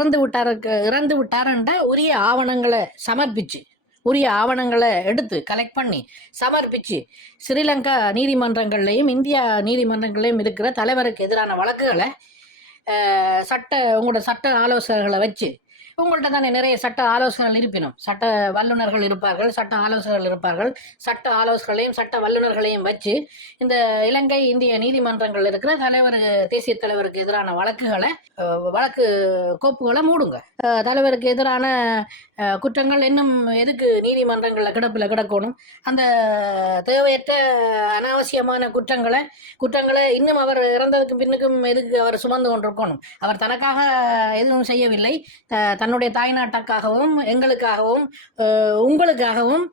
இறந்து விட்டாருன்ற உரிய ஆவணங்களை சமர்ப்பிச்சு, உரிய ஆவணங்களை எடுத்து கலெக்ட் பண்ணி சமர்ப்பிச்சு ஸ்ரீலங்கா நீதிமன்றங்கள்லையும் இந்தியா நீதிமன்றங்கள்லையும் இருக்கிற தலைவருக்கு எதிரான வழக்குகளை உங்களோட சட்ட ஆலோசகர்களை வச்சு, உங்கள்கிட்ட தானே நிறைய சட்ட ஆலோசகர்கள் இருப்பினும், சட்ட வல்லுநர்கள் இருப்பார்கள், சட்ட ஆலோசகர்களையும் சட்ட வல்லுநர்களையும் வச்சு இந்த இலங்கை இந்திய நீதிமன்றங்கள் இருக்கிற தேசிய தலைவருக்கு எதிரான வழக்கு கோப்புகளை மூடுங்க. தலைவருக்கு எதிரான குற்றங்கள் இன்னும் எதுக்கு நீதிமன்றங்களில் கிடக்கணும்? அந்த தேவையற்ற அனாவசியமான குற்றங்களை இன்னும் அவர் இறந்ததுக்கு பின்னுக்கும் எதுக்கு அவர் சுமந்து கொண்டிருக்கணும்? அவர் தனக்காக எதுவும் செய்யவில்லை. தன்னுடைய தாய்நாட்டுக்காகவும் எங்களுக்காகவும் உங்களுக்காகவும்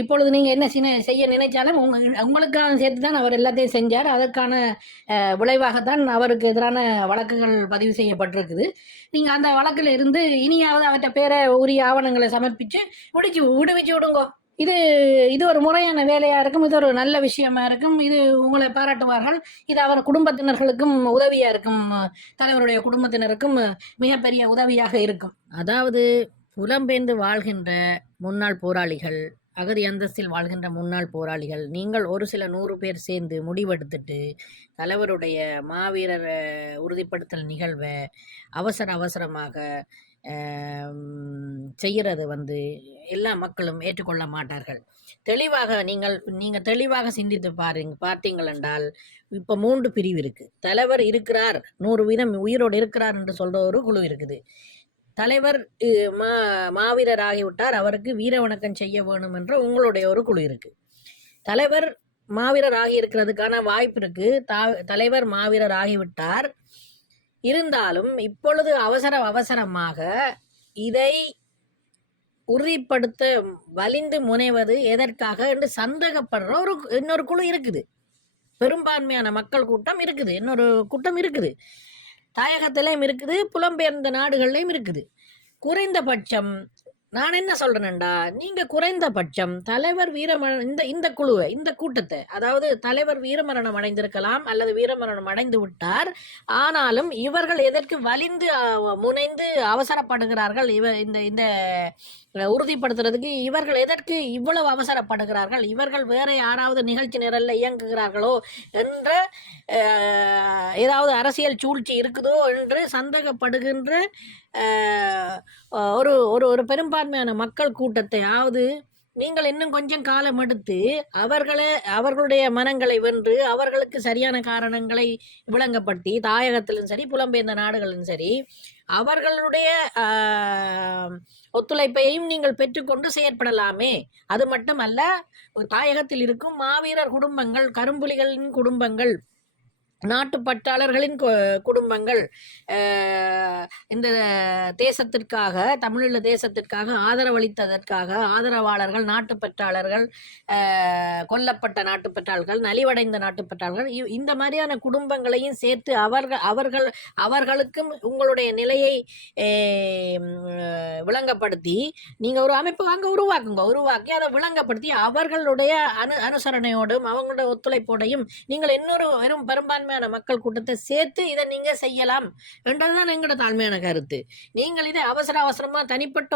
இப்பொழுது நீங்கள் என்ன செய்ய நினைச்சாலும் உங்களுக்காக சேர்த்து தான் அவர் எல்லாத்தையும் செஞ்சார். அதற்கான விளைவாகத்தான் அவருக்கு எதிரான வழக்குகள் பதிவு செய்யப்பட்டிருக்குது. நீங்கள் அந்த வழக்கில் இருந்து இனியாவது அவற்றை பேரை உரிய ஆவணங்களை சமர்ப்பித்து விடுவிச்சு விடுங்க. இது ஒரு முறையான வேலையா இருக்கும். இது ஒரு நல்ல விஷயமா இருக்கும். இது உங்களை பாராட்டுவார்கள். இது அவர் குடும்பத்தினர்களுக்கும் உதவியா இருக்கும். தலைவருடைய குடும்பத்தினருக்கும் மிகப்பெரிய உதவியாக இருக்கும். அதாவது புலம்பெயர்ந்து வாழ்கின்ற முன்னாள் போராளிகள், அகதி அந்தஸ்தில் வாழ்கின்ற முன்னாள் போராளிகள், நீங்கள் ஒரு சில 100 பேர் சேர்ந்து முடிவெடுத்துட்டு தலைவருடைய மாவீரர் உறுதிப்படுத்தல் நிகழ்வை அவசரமாக செய்கிறது எல்லா மக்களும் ஏற்றுக்கொள்ள மாட்டார்கள். தெளிவாக நீங்கள் தெளிவாக சிந்தித்து பார்த்தீங்கள் என்றால் இப்போ 3 பிரிவு இருக்கு. தலைவர் இருக்கிறார், 100% உயிரோடு இருக்கிறார் என்று சொல்ற ஒரு குழு இருக்குது. தலைவர் மாவீரர் ஆகிவிட்டார், அவருக்கு வீர வணக்கம் செய்ய வேணும் என்ற உங்களுடைய ஒரு குழு இருக்கு. தலைவர் மாவீரர் ஆகியிருக்கிறதுக்கான வாய்ப்பு இருக்கு. தலைவர் மாவீரர் ஆகிவிட்டார், இருந்தாலும் இப்பொழுது அவசரமாக இதை உறுதிப்படுத்த வலிந்து முனைவது எதற்காக என்று சந்தேகப்படுற இன்னொரு குழு இருக்குது. பெரும்பான்மையான மக்கள் கூட்டம் இருக்குது, இன்னொரு கூட்டம் இருக்குது, தாயகத்திலையும் இருக்குது, புலம்பெயர்ந்த நாடுகள்லையும் இருக்குது. குறைந்தபட்சம் நான் என்ன சொல்றேன்டா, நீங்க குறைந்தபட்சம் தலைவர் இந்த குழுவை, இந்த கூட்டத்தை, அதாவது தலைவர் வீரமரணம் அடைந்திருக்கலாம் அல்லது வீரமரணம் அடைந்து விட்டார், ஆனாலும் இவர்கள் எதற்கு வலிந்து முனைந்து அவசரப்படுகிறார்கள், இந்த உறுதிப்படுத்துறதுக்கு இவர்கள் எதற்கு இவ்வளவு அவசரப்படுகிறார்கள், இவர்கள் வேற யாராவது நிகழ்ச்சி நிரல்ல இயங்குகிறார்களோ என்ற ஏதாவது அரசியல் சூழ்ச்சி இருக்குதோ என்று சந்தேகப்படுகின்ற ஒரு பெரும்பான்மையான மக்கள் கூட்டத்தையாவது நீங்கள் இன்னும் கொஞ்சம் காலம் எடுத்து அவர்களுடைய மனங்களை வென்று அவர்களுக்கு சரியான காரணங்களை விளங்கப்படுத்தி, தாயகத்திலும் சரி புலம்பெயர்ந்த நாடுகளிலும் சரி, அவர்களுடைய ஒத்துழைப்பையும் நீங்கள் பெற்றுக்கொண்டு செயற்படலாமே. அது மட்டுமல்ல, தாயகத்தில் இருக்கும் மாவீரர் குடும்பங்கள், கரும்புலிகளின் குடும்பங்கள், நாட்டுப்பற்றாளர்களின் குடும்பங்கள், இந்த தேசத்திற்காக, தமிழீழ தேசத்திற்காக ஆதரவளித்ததற்காக ஆதரவாளர்கள், நாட்டுப்பற்றாளர்கள், கொல்லப்பட்ட நாட்டுப்பற்றாளர்கள், நலிவடைந்த நாட்டுப்பற்றாளர்கள், இந்த மாதிரியான குடும்பங்களையும் சேர்த்து அவர்களுக்கும் உங்களுடைய நிலையை விளங்கப்படுத்தி நீங்க ஒரு அமைப்பு உருவாக்கி அதை விளங்கப்படுத்தி அவர்களுடைய அனுசரணையோடும் அவங்களுடைய ஒத்துழைப்போடையும் நீங்கள் இன்னொரு வெறும் பெரும்பான்மை மக்கள் கூட்டத்தை சேர்த்து இதை நீங்க செய்யலாம் என்றதுதான் எங்களோட தாழ்மையான கருத்து. நீங்கள் இதை அவசரமா தனிப்பட்ட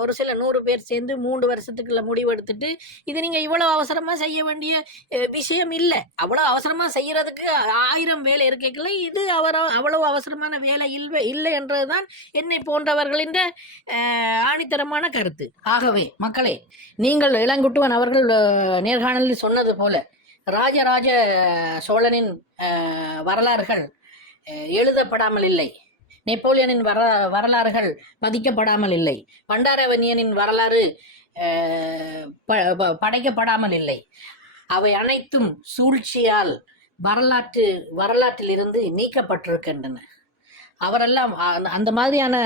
ஒரு சில 100 பேர் சேர்ந்து 3 வருஷத்துக்குள்ள முடிவெடுத்துட்டு இதை நீங்க இவ்வளவு அவசரமா செய்ய வேண்டிய விஷயம் இல்லை. அவ்வளவு அவசரமா செய்யறதுக்கு 1000 வேலை இருக்கைகளை இது அவ்வளவு அவசரமான வேலை இல்லை என்றதுதான் என்னை போன்றவர்களின் ஆணித்தரமான கருத்து. ஆகவே மக்களே, நீங்கள் இளங்குட்டுவன் அவர்கள் நேர்காணலில் சொன்னது போல ராஜராஜ சோழனின் வரலாறுகள் எழுதப்படாமல் இல்லை, நெப்போலியனின் வரலாறுகள் பதிக்கப்படாமல் இல்லை, பண்டாரவன்யனின் வரலாறு படைக்கப்படாமல் இல்லை. அவை அனைத்தும் சூழ்ச்சியால் வரலாற்றில் இருந்து நீக்கப்பட்டிருக்கின்றன. அவரெல்லாம் அந்த மாதிரியான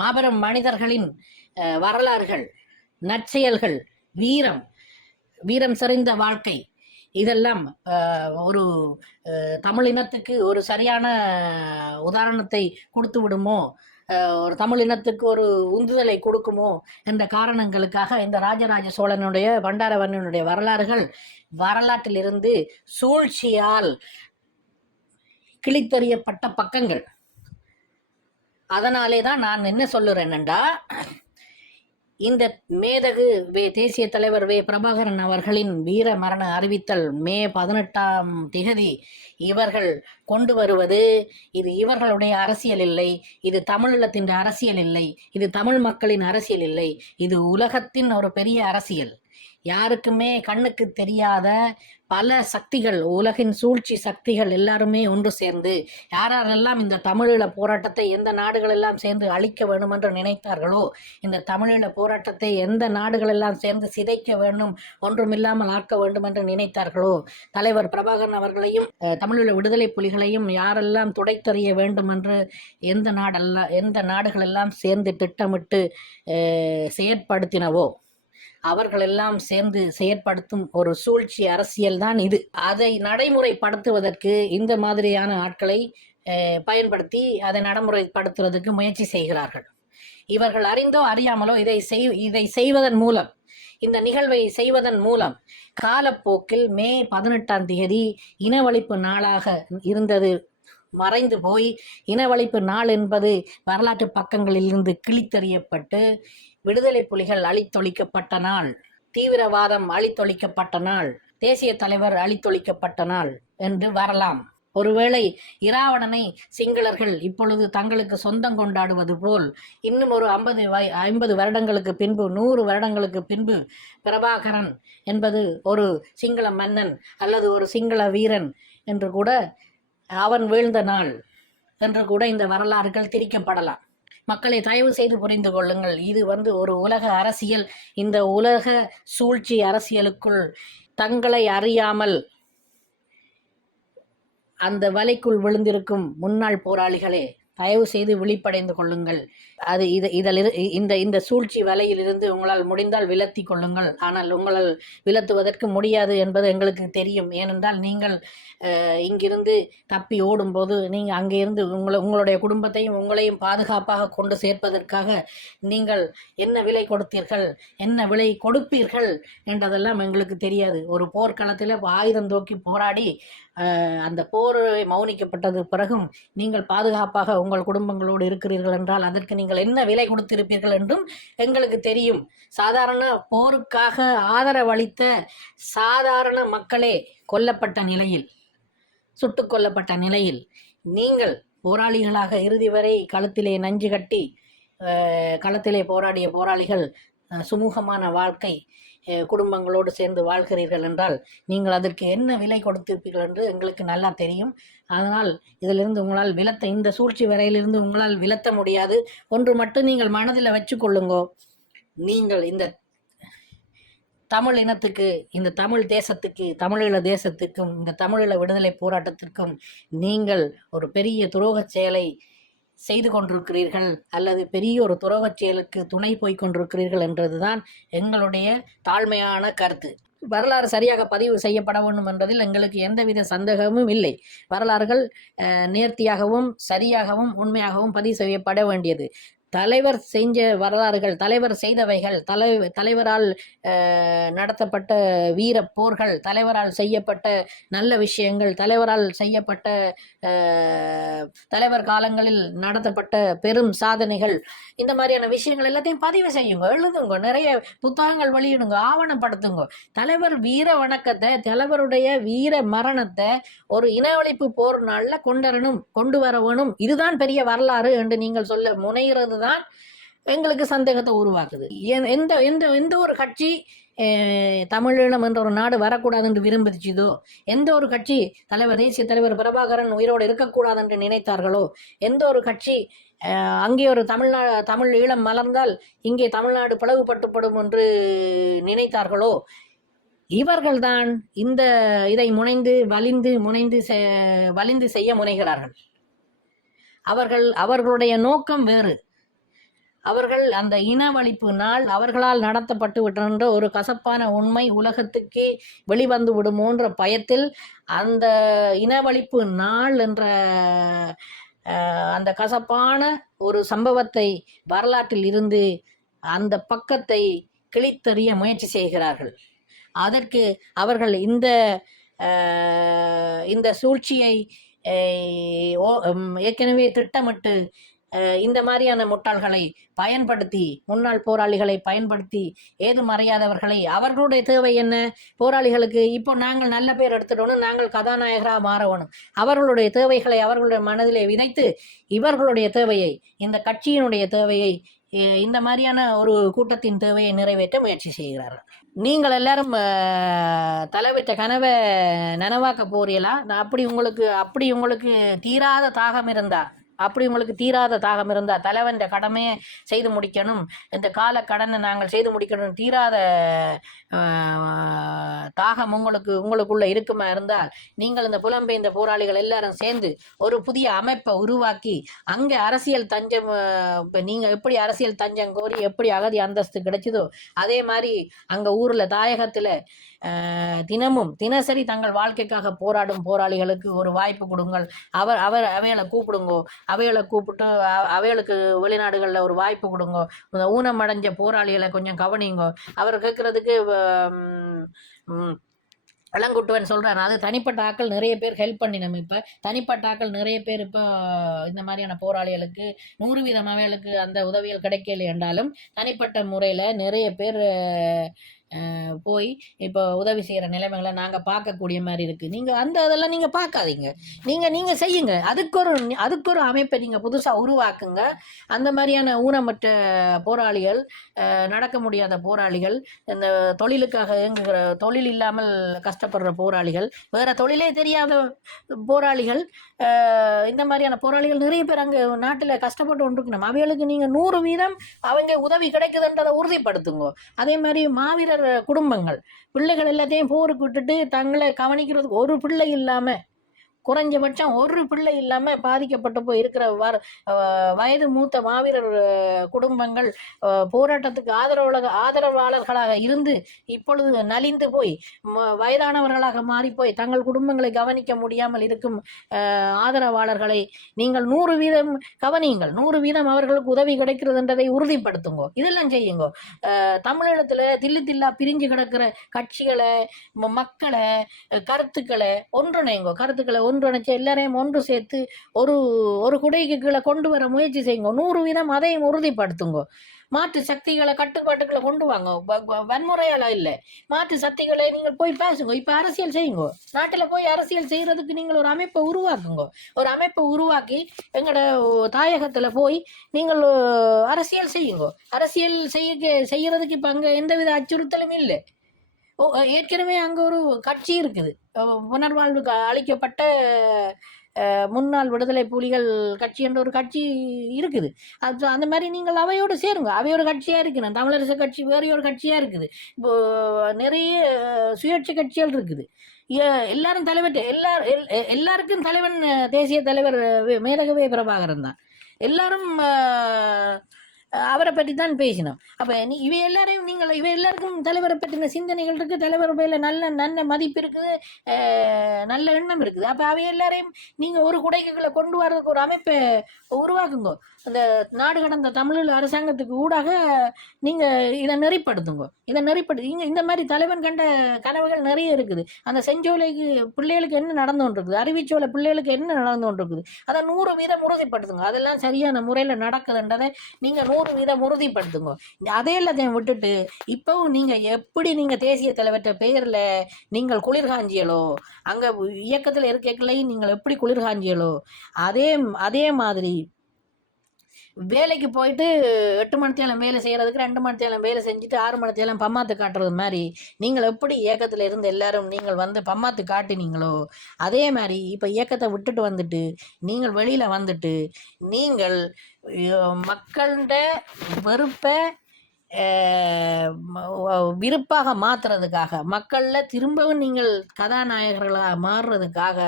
மாபெரும் மனிதர்களின் வரலாறுகள், நற்செயல்கள், வீரம் செறிந்த வாழ்க்கை, இதெல்லாம் ஒரு தமிழினத்துக்கு ஒரு சரியான உதாரணத்தை கொடுத்து விடுமோ, ஒரு தமிழினத்துக்கு ஒரு உந்துதலை கொடுக்குமோ என்ற காரணங்களுக்காக இந்த ராஜராஜ சோழனுடைய, பண்டாரவன்யனுடைய வரலாற்றிலிருந்து சூழ்ச்சியால் கிழித்தறியப்பட்ட பக்கங்கள். அதனாலே தான் நான் என்ன சொல்லுறேன்டா, இந்த மேதகு தேசிய தலைவர் பிரபாகரன் அவர்களின் வீர மரண அறிவித்தல் மே 18ஆம் திகதி இவர்கள் கொண்டு வருவது, இது இவர்களுடைய அரசியல் இல்லை, இது தமிழீழத்தின் அரசியல் இல்லை, இது தமிழ் மக்களின் அரசியல் இல்லை, இது உலகத்தின் ஒரு பெரிய அரசியல். யாருக்குமே கண்ணுக்கு தெரியாத பல சக்திகள், உலகின் சூழ்ச்சி சக்திகள் எல்லாருமே ஒன்று சேர்ந்து யாரெல்லாம் இந்த தமிழீழ போராட்டத்தை எந்த நாடுகள் எல்லாம் சேர்ந்து அழிக்க வேண்டும் என்று நினைத்தார்களோ, இந்த தமிழீழ போராட்டத்தை எந்த நாடுகள் எல்லாம் சேர்ந்து சிதைக்க வேண்டும், ஒன்றுமில்லாமல் ஆக்க வேண்டும் என்று நினைத்தார்களோ, தலைவர் பிரபாகரன் அவர்களையும் தமிழீழ விடுதலை புலிகளையும் யாரெல்லாம் துடைத்தறிய வேண்டும் என்று எந்த நாடுகள் எல்லாம் சேர்ந்து திட்டமிட்டு செயற்படுத்தினவோ அவர்களெல்லாம் சேர்ந்து செயற்படுத்தும் ஒரு சூழ்ச்சி அரசியல் தான் இது. அதை நடைமுறைப்படுத்துவதற்கு இந்த மாதிரியான ஆட்களை பயன்படுத்தி அதை நடைமுறைப்படுத்துவதற்கு முயற்சி செய்கிறார்கள். இவர்கள் அறிந்தோ அறியாமலோ இதை செய்வதன் மூலம், இந்த நிகழ்வை செய்வதன் மூலம் காலப்போக்கில் மே 18ஆம் தேதி இனவழிப்பு நாளாக இருந்தது மறைந்து போய், இனவழிப்பு நாள் என்பது வரலாற்று பக்கங்களில் இருந்து கிழித்தறியப்பட்டு, விடுதலை புலிகள் அழித்தொழிக்கப்பட்ட நாள், தீவிரவாதம் அழித்தொழிக்கப்பட்ட நாள், தேசிய தலைவர் அழித்தொழிக்கப்பட்ட நாள் என்று வரலாம். ஒருவேளை இராவணனை சிங்களர்கள் இப்பொழுது தங்களுக்கு சொந்தம் கொண்டாடுவது போல் இன்னும் ஒரு 50 வருடங்களுக்கு பின்பு 100 வருடங்களுக்கு பின்பு பிரபாகரன் என்பது ஒரு சிங்கள மன்னன் அல்லது ஒரு சிங்கள வீரன் என்று கூட, அவன் வீழ்ந்த நாள் என்று கூட இந்த வரலாறுகள் திரிக்கப்படலாம். மக்களை தயவு செய்து புரிந்து கொள்ளுங்கள். இது ஒரு உலக அரசியல். இந்த உலக சூழ்ச்சி அரசியலுக்குள் தங்களை அறியாமல் அந்த வலைக்குள் விழுந்திருக்கும் முன்னாள் போராளிகளே, தயவு செய்து விழிப்படைந்து கொள்ளுங்கள். அது இந்த சூழ்ச்சி வலையிலிருந்து உங்களால் முடிந்தால் விலத்தி கொள்ளுங்கள். ஆனால் உங்களால் விலத்துவதற்கு முடியாது என்பது எங்களுக்கு தெரியும். ஏனென்றால் நீங்கள் இங்கிருந்து தப்பி ஓடும்போது நீங்கள் அங்கே இருந்து உங்களுடைய குடும்பத்தையும் உங்களையும் பாதுகாப்பாக கொண்டு சேர்ப்பதற்காக நீங்கள் என்ன விலை கொடுத்தீர்கள், என்ன விலை கொடுப்பீர்கள் என்றதெல்லாம் எங்களுக்கு தெரியாது. ஒரு போர்க்களத்தில் ஆயுதம் தூக்கி போராடி அந்த போர் மௌனிக்கப்பட்டது பிறகும் நீங்கள் பாதுகாப்பாக உங்கள் குடும்பங்களோடு இருக்கிறீர்கள் என்றால் அதற்கு நீங்கள் என்ன விலை கொடுத்திருப்பீர்கள் என்றும் எங்களுக்கு தெரியும். சாதாரண போருக்காக ஆதரவளித்த சாதாரண மக்களே கொல்லப்பட்ட நிலையில், சுட்டுக் கொல்லப்பட்ட நிலையில், நீங்கள் போராளிகளாக இறுதி வரை களத்திலே நஞ்சு கட்டி களத்திலே போராடிய போராளிகள் சுமூகமான வாழ்க்கை குடும்பங்களோடு சேர்ந்து வாழ்கிறீர்கள் என்றால் நீங்கள் அதற்கு என்ன விலை கொடுத்திருப்பீர்கள் என்று எங்களுக்கு நல்லா தெரியும். அதனால் இதிலிருந்து உங்களால் இந்த சூழ்ச்சி வரையிலிருந்து உங்களால் விலத்த முடியாது. ஒன்று மட்டும் நீங்கள் மனதில் வச்சுக்கொள்ளுங்கோ, நீங்கள் இந்த தமிழ் இனத்துக்கு, இந்த தமிழ் தேசத்துக்கு, தமிழீழ தேசத்துக்கும், இந்த தமிழீழ விடுதலை போராட்டத்திற்கும் நீங்கள் ஒரு பெரிய துரோகச் செயலை செய்து கொண்டிருக்கிறீர்கள் அல்லது பெரிய ஒரு துரோகச் செயலுக்கு துணை போய் கொண்டிருக்கிறீர்கள் என்றதுதான் எங்களுடைய தாழ்மையான கருத்து. வரலாறு சரியாக பதிவு செய்யப்பட வேண்டும் என்பதில் எங்களுக்கு எந்தவித சந்தேகமும் இல்லை. வரலாறுகள் நேர்த்தியாகவும் சரியாகவும் உண்மையாகவும் பதிவு செய்யப்பட வேண்டியது. தலைவர் செஞ்ச வரலாறுகள், தலைவர் செய்தவைகள், தலைவரால் நடத்தப்பட்ட வீர போர்கள், தலைவரால் செய்யப்பட்ட நல்ல விஷயங்கள், தலைவரால் செய்யப்பட்ட தலைவர் காலங்களில் நடத்தப்பட்ட பெரும் சாதனைகள், இந்த மாதிரியான விஷயங்கள் எல்லாத்தையும் பதிவு செய்யுங்க, எழுதுங்க, நிறைய புத்தகங்கள் வெளியிடுங்க, ஆவணப்படுத்துங்க. தலைவர் வீர வணக்கத்தை, தலைவருடைய வீர மரணத்தை ஒரு இனவழிப்பு போர் நாளில் கொண்டு வர வேணும். இதுதான் பெரிய வரலாறு என்று நீங்கள் சொல்ல முனைகிறது தான் எங்களுக்கு சந்தேகத்தை உருவாக்குது. எந்த ஒரு கட்சி தமிழீழம் என்ற ஒரு நாடு வரக்கூடாது என்று விரும்பிச்சதோ, எந்த ஒரு கட்சி தேசிய தலைவர் பிரபாகரன் உயிரோடு இருக்கக்கூடாது என்று நினைத்தார்களோ, எந்த ஒரு கட்சி அங்கே ஒரு தமிழ் ஈழம் மலர்ந்தால் இங்கே தமிழ்நாடு பிளவுபட்டுப்படும் என்று நினைத்தார்களோ, இவர்கள்தான் இதை வலிந்து செய்ய முனைகிறார்கள். அவர்களுடைய நோக்கம் வேறு. அவர்கள் அந்த இனவழிப்பு நாள் அவர்களால் நடத்தப்பட்டு விட்ட ஒரு கசப்பான உண்மை உலகத்துக்கே வெளிவந்து விடுமோன்ற பயத்தில் அந்த இனவழிப்பு நாள் என்ற அந்த கசப்பான ஒரு சம்பவத்தை வரலாற்றில் இருந்து அந்த பக்கத்தை கிழித்தறிய முயற்சி செய்கிறார்கள். அதற்கு அவர்கள் இந்த சூழ்ச்சியை ஏற்கனவே திட்டமிட்டு இந்த மாதிரியான முட்டாள்களை பயன்படுத்தி, முன்னாள் போராளிகளை பயன்படுத்தி, ஏதும் அறியாதவர்களை, அவர்களுடைய தேவை என்ன? போராளிகளுக்கு இப்போ நாங்கள் நல்ல பேர் எடுத்துட்டோன்னு நாங்கள் கதாநாயகராக மாறணும். அவர்களுடைய தேவைகளை அவர்களுடைய மனதிலே விதைத்து இவர்களுடைய தேவையை, இந்த கட்சியினுடைய தேவையை, இந்த மாதிரியான ஒரு கூட்டத்தின் தேவையை நிறைவேற்ற முயற்சி செய்கிறார்கள். நீங்கள் எல்லாரும் தலைவிட்ட கனவை நனவாக்க போறீங்களா? அப்படி உங்களுக்கு தீராத தாகம் இருந்தா தலைவன் கடமையை செய்து முடிக்கணும், இந்த கால கடனை நாங்கள் செய்து முடிக்கணும், தீராத தாகம் உங்களுக்குள்ள இருக்குமா இருந்தால் நீங்கள் இந்த புலம்பெயர்ந்த போராளிகள் எல்லாரும் சேர்ந்து ஒரு புதிய அமைப்பை உருவாக்கி அங்கே அரசியல் தஞ்சம், நீங்க எப்படி அரசியல் தஞ்சம் கோரி எப்படி அகதி அந்தஸ்து கிடைச்சதோ அதே மாதிரி அங்க ஊர்ல தாயகத்துல தினசரி தங்கள் வாழ்க்கைக்காக போராடும் போராளிகளுக்கு ஒரு வாய்ப்பு கொடுங்கள். அவைகளை கூப்பிடுங்கோ, அவைகளை கூப்பிட்டு அவைகளுக்கு வெளிநாடுகளில் ஒரு வாய்ப்பு கொடுங்கோ. இந்த ஊனம் அடைஞ்ச போராளிகளை கொஞ்சம் கவனிங்கோ. அவர் கேட்கறதுக்கு இளங்குட்டுவன் சொல்கிறான். அது தனிப்பட்ட ஆக்கள் நிறைய பேர் ஹெல்ப் பண்ணினோம். இப்போ தனிப்பட்ட ஆக்கள் நிறைய பேர் இப்போ இந்த மாதிரியான போராளிகளுக்கு 100% அவைகளுக்கு அந்த உதவிகள் கிடைக்கல என்றாலும் தனிப்பட்ட முறையில் நிறைய பேர் போய் இப்போ உதவி செய்கிற நிலைமைகளை நாங்கள் பார்க்கக்கூடிய மாதிரி இருக்குது. நீங்கள் அதெல்லாம் நீங்கள் பார்க்காதீங்க. நீங்கள் செய்யுங்க. அதுக்கு ஒரு அமைப்பை நீங்கள் புதுசாக உருவாக்குங்க. அந்த மாதிரியான ஊனமற்ற போராளிகள், நடக்க முடியாத போராளிகள், இந்த தொழிலுக்காக இயங்குகிற, தொழில் இல்லாமல் கஷ்டப்படுற போராளிகள், வேறு தொழிலே தெரியாத போராளிகள், இந்த மாதிரியான போராளிகள் நிறைய பேர் அங்கே நாட்டில் கஷ்டப்பட்டு கொண்டிருக்கணும். அவைகளுக்கு நீங்கள் 100% அவங்க உதவி கிடைக்குதுன்றதை உறுதிப்படுத்துங்க. அதே மாதிரி மாவீரர் குடும்பங்கள், பிள்ளைகள் எல்லாத்தையும் போருக்கு விட்டுட்டு தங்களை கவனிக்கிறதுக்கு ஒரு பிள்ளை இல்லாமல், குறைஞ்சபட்சம் ஒரு பிள்ளை இல்லாமல் பாதிக்கப்பட்டு போய் இருக்கிற வயது மூத்த மாவீரர் குடும்பங்கள் போராட்டத்துக்கு ஆதரவாளர்களாக இருந்து இப்பொழுது நலிந்து போய் வயதானவர்களாக மாறிப்போய் தங்கள் குடும்பங்களை கவனிக்க முடியாமல் இருக்கும் ஆதரவாளர்களை நீங்கள் 100% கவனியுங்கள். 100% அவர்களுக்கு உதவி கிடைக்கிறதுன்றதை உறுதிப்படுத்துங்க. இதெல்லாம் செய்யுங்க. தமிழகத்தில் தில்லா பிரிஞ்சு கிடக்கிற கட்சிகளை, மக்களை, கருத்துக்களை ஒன்றிணைச்சு எல்லாரையும் ஒன்று சேர்த்து ஒரு குடைக்கு கீழே கொண்டு வர முயற்சி செய்யுங்க. 100% அதையும் உறுதிப்படுத்துங்க. மாற்று சக்திகளை கட்டுப்பாட்டுக்களை கொண்டு வாங்க. வன்முறையால இல்லை, மாற்று சக்திகளை நீங்கள் போய் பேசுங்க. இப்போ அரசியல் செய்யுங்க. நாட்டில் போய் அரசியல் செய்யறதுக்கு நீங்கள் ஒரு அமைப்பை உருவாக்குங்க. ஒரு அமைப்பை உருவாக்கி எங்களோட தாயகத்தில் போய் நீங்கள் அரசியல் செய்யுங்க. அரசியல் செய்யறதுக்கு இப்போ அங்கே எந்தவித அச்சுறுத்தலும் இல்லை. ஏற்கனவே அங்கே ஒரு கட்சி இருக்குது, புனர்வாழ்வுக்கு அளிக்கப்பட்ட முன்னாள் விடுதலை புலிகள் கட்சி என்ற ஒரு கட்சி இருக்குது. அது அந்த மாதிரி நீங்கள் அவையோடு சேருங்க. அவையோட கட்சியாக இருக்குது. தமிழரசு கட்சி வேறு ஒரு கட்சியாக இருக்குது. இப்போ நிறைய சுயேட்சை கட்சிகள் இருக்குது. எல்லாரும் தலைவர், எல்லாருக்கும் தலைவன் தேசிய தலைவர் மேதகவே பிரபாகரன் தான். எல்லாரும் அவரை பற்றி தான் பேசினோம். அப்போ இவை எல்லாருக்கும் தலைவரை பற்றின சிந்தனைகள் இருக்குது. தலைவர் மேலே நல்ல மதிப்பு இருக்குது, நல்ல எண்ணம் இருக்குது. அப்போ அவை எல்லாரையும் நீங்கள் ஒரு குடைக்குள்ளே கொண்டு வர்றதுக்கு ஒரு அமைப்பை உருவாக்குங்க. அந்த நாடு கடந்த தமிழ் அரசாங்கத்துக்கு ஊடாக நீங்கள் இதை நெறிப்படுத்துங்க. இந்த மாதிரி தலைவன் கண்ட கனவுகள் நிறைய இருக்குது. அந்த செஞ்சோலைக்கு பிள்ளைகளுக்கு என்ன நடந்து கொண்டிருக்குது, அறிவிச்சோலை பிள்ளைகளுக்கு என்ன நடந்து கொண்டிருக்குது, அதை 100% உறுதிப்படுத்துங்க. அதெல்லாம் சரியான முறையில் நடக்குதுன்றதை நீங்கள் 100% உறுதிப்படுத்துங்க. அதே எல்லாத்தையும் விட்டுட்டு இப்போவும் நீங்கள் எப்படி நீங்கள் தேசிய தலைவர்கிட்ட பெயரில் நீங்கள் குளிர்காஞ்சியலோ, அங்கே இயக்கத்தில் இருக்கலையும் நீங்கள் எப்படி குளிர்காஞ்சியலோ, அதே மாதிரி வேலைக்கு போயிட்டு 8 மணித்தேலம் வேலை செய்கிறதுக்கு 2 மணித்தேலம் வேலை செஞ்சுட்டு 6 மணித்தேலம் பம்மாத்து காட்டுறது மாதிரி நீங்கள் எப்படி இயக்கத்தில் இருந்து எல்லாரும் நீங்கள் வந்து பம்மாத்து காட்டினீங்களோ, அதே மாதிரி இப்போ இயக்கத்தை விட்டுட்டு வந்துட்டு நீங்கள் வெளியில் வந்துட்டு நீங்கள் மக்கள்கிட்ட வெறுப்பை விருப்பாக மாற்றுறதுக்காக, மக்களில் திரும்பவும் நீங்கள் கதாநாயகர்களாக மாறுறதுக்காக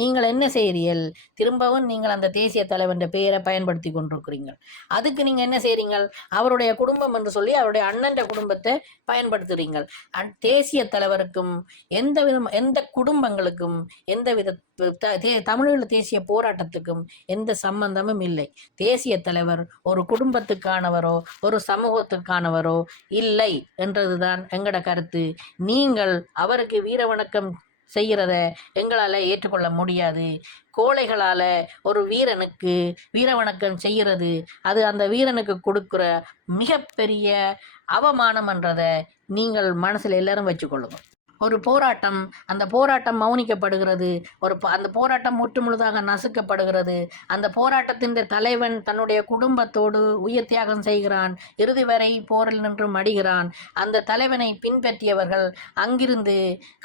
நீங்கள் என்ன செய்கிறீர்கள்? திரும்பவும் நீங்கள் அந்த தேசிய தலைவன் பெயரை பயன்படுத்தி கொண்டிருக்கிறீங்க. அதுக்கு நீங்கள் என்ன செய்கிறீங்க? அவருடைய குடும்பம் என்று சொல்லி அவருடைய அண்ணன் குடும்பத்தை பயன்படுத்துகிறீங்க. தேசிய தலைவருக்கும் எந்த குடும்பங்களுக்கும் எந்தவித தமிழீழ தேசிய போராட்டத்துக்கும் எந்த சம்பந்தமும் இல்லை. தேசிய தலைவர் ஒரு குடும்பத்துக்கானவரோ ஒரு சமூகத்துக்கானவரோ இல்லை என்றதுதான் எங்கட கருத்து. நீங்கள் அவருக்கு வீர வணக்கம் செய்கிறத எங்களால் ஏற்றுக்கொள்ள முடியாது. கோழைகளால் ஒரு வீரனுக்கு வீர வணக்கம் செய்கிறது அது அந்த வீரனுக்கு கொடுக்குற மிகப்பெரிய அவமானம் என்றதை நீங்கள் மனசில் எல்லாரும் வச்சுக்கொள்ளுங்க. ஒரு போராட்டம், அந்த போராட்டம் மௌனிக்கப்படுகிறது. அந்த போராட்டம் முற்றுமுழுதாக நசுக்கப்படுகிறது. அந்த போராட்டத்தின் தலைவன் தன்னுடைய குடும்பத்தோடு உயிர் தியாகம் செய்கிறான். இறுதி வரை போரில் நின்று மடிகிறான். அந்த தலைவனை பின்பற்றியவர்கள் அங்கிருந்து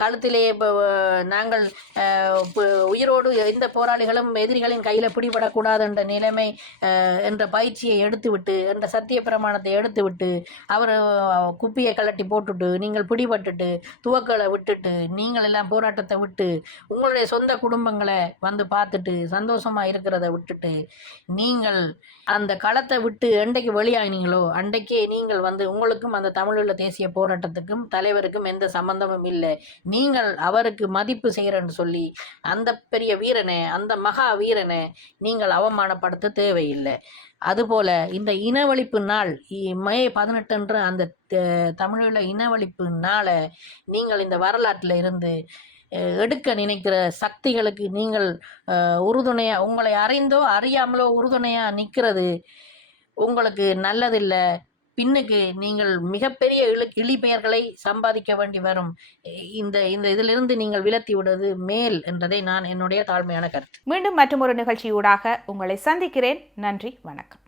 கழுத்திலே நாங்கள் உயிரோடு எந்த போராளிகளும் எதிரிகளின் கையில் பிடிபடக்கூடாது என்ற நிலைமை என்ற பயிற்சியை எடுத்துவிட்டு, என்ற சத்திய பிரமாணத்தை எடுத்துவிட்டு, அவர் குப்பியை கலட்டி போட்டுட்டு நீங்கள் பிடிபட்டுட்டு துவக்களை விட்டுட்டு நீங்கள் எல்லாம் போராட்டத்தை விட்டு உங்களுடைய சொந்த குடும்பங்களை வந்து பார்த்துட்டு சந்தோஷமா இருக்கிறத விட்டுட்டு நீங்கள் அந்த களத்தை விட்டு என்றைக்கு வெளியாகினீங்களோ அன்றைக்கே நீங்கள் வந்து உங்களுக்கும் அந்த தமிழீழ தேசிய போராட்டத்துக்கும் தலைவருக்கும் எந்த சம்பந்தமும் இல்லை. நீங்கள் அவருக்கு மதிப்பு செய்கிறேன்னு சொல்லி அந்த பெரிய வீரனை, அந்த மகா வீரனை நீங்கள் அவமானப்படுத்த தேவையில்லை. அதுபோல இந்த இனவழிப்பு நாள் மே 18 அந்த தமிழீழ இனவழிப்பு நாளை நீங்கள் இந்த வரலாற்றில் இருந்து எடுக்க நினைக்கிற சக்திகளுக்கு நீங்கள் உறுதுணையாக, உங்களை அறிந்தோ அறியாமலோ உறுதுணையாக நிற்கிறது உங்களுக்கு நல்லதில்லை. பின்னுக்கு நீங்கள் மிகப்பெரிய இழி பெயர்களை சம்பாதிக்க வேண்டி வரும். இந்த இந்த இதிலிருந்து நீங்கள் விலத்தி விடுவது மேல் என்றதை நான் என்னுடைய தாழ்மையான கருத்து. மீண்டும் மற்றொரு நிகழ்ச்சியூடாக உங்களை சந்திக்கிறேன். நன்றி, வணக்கம்.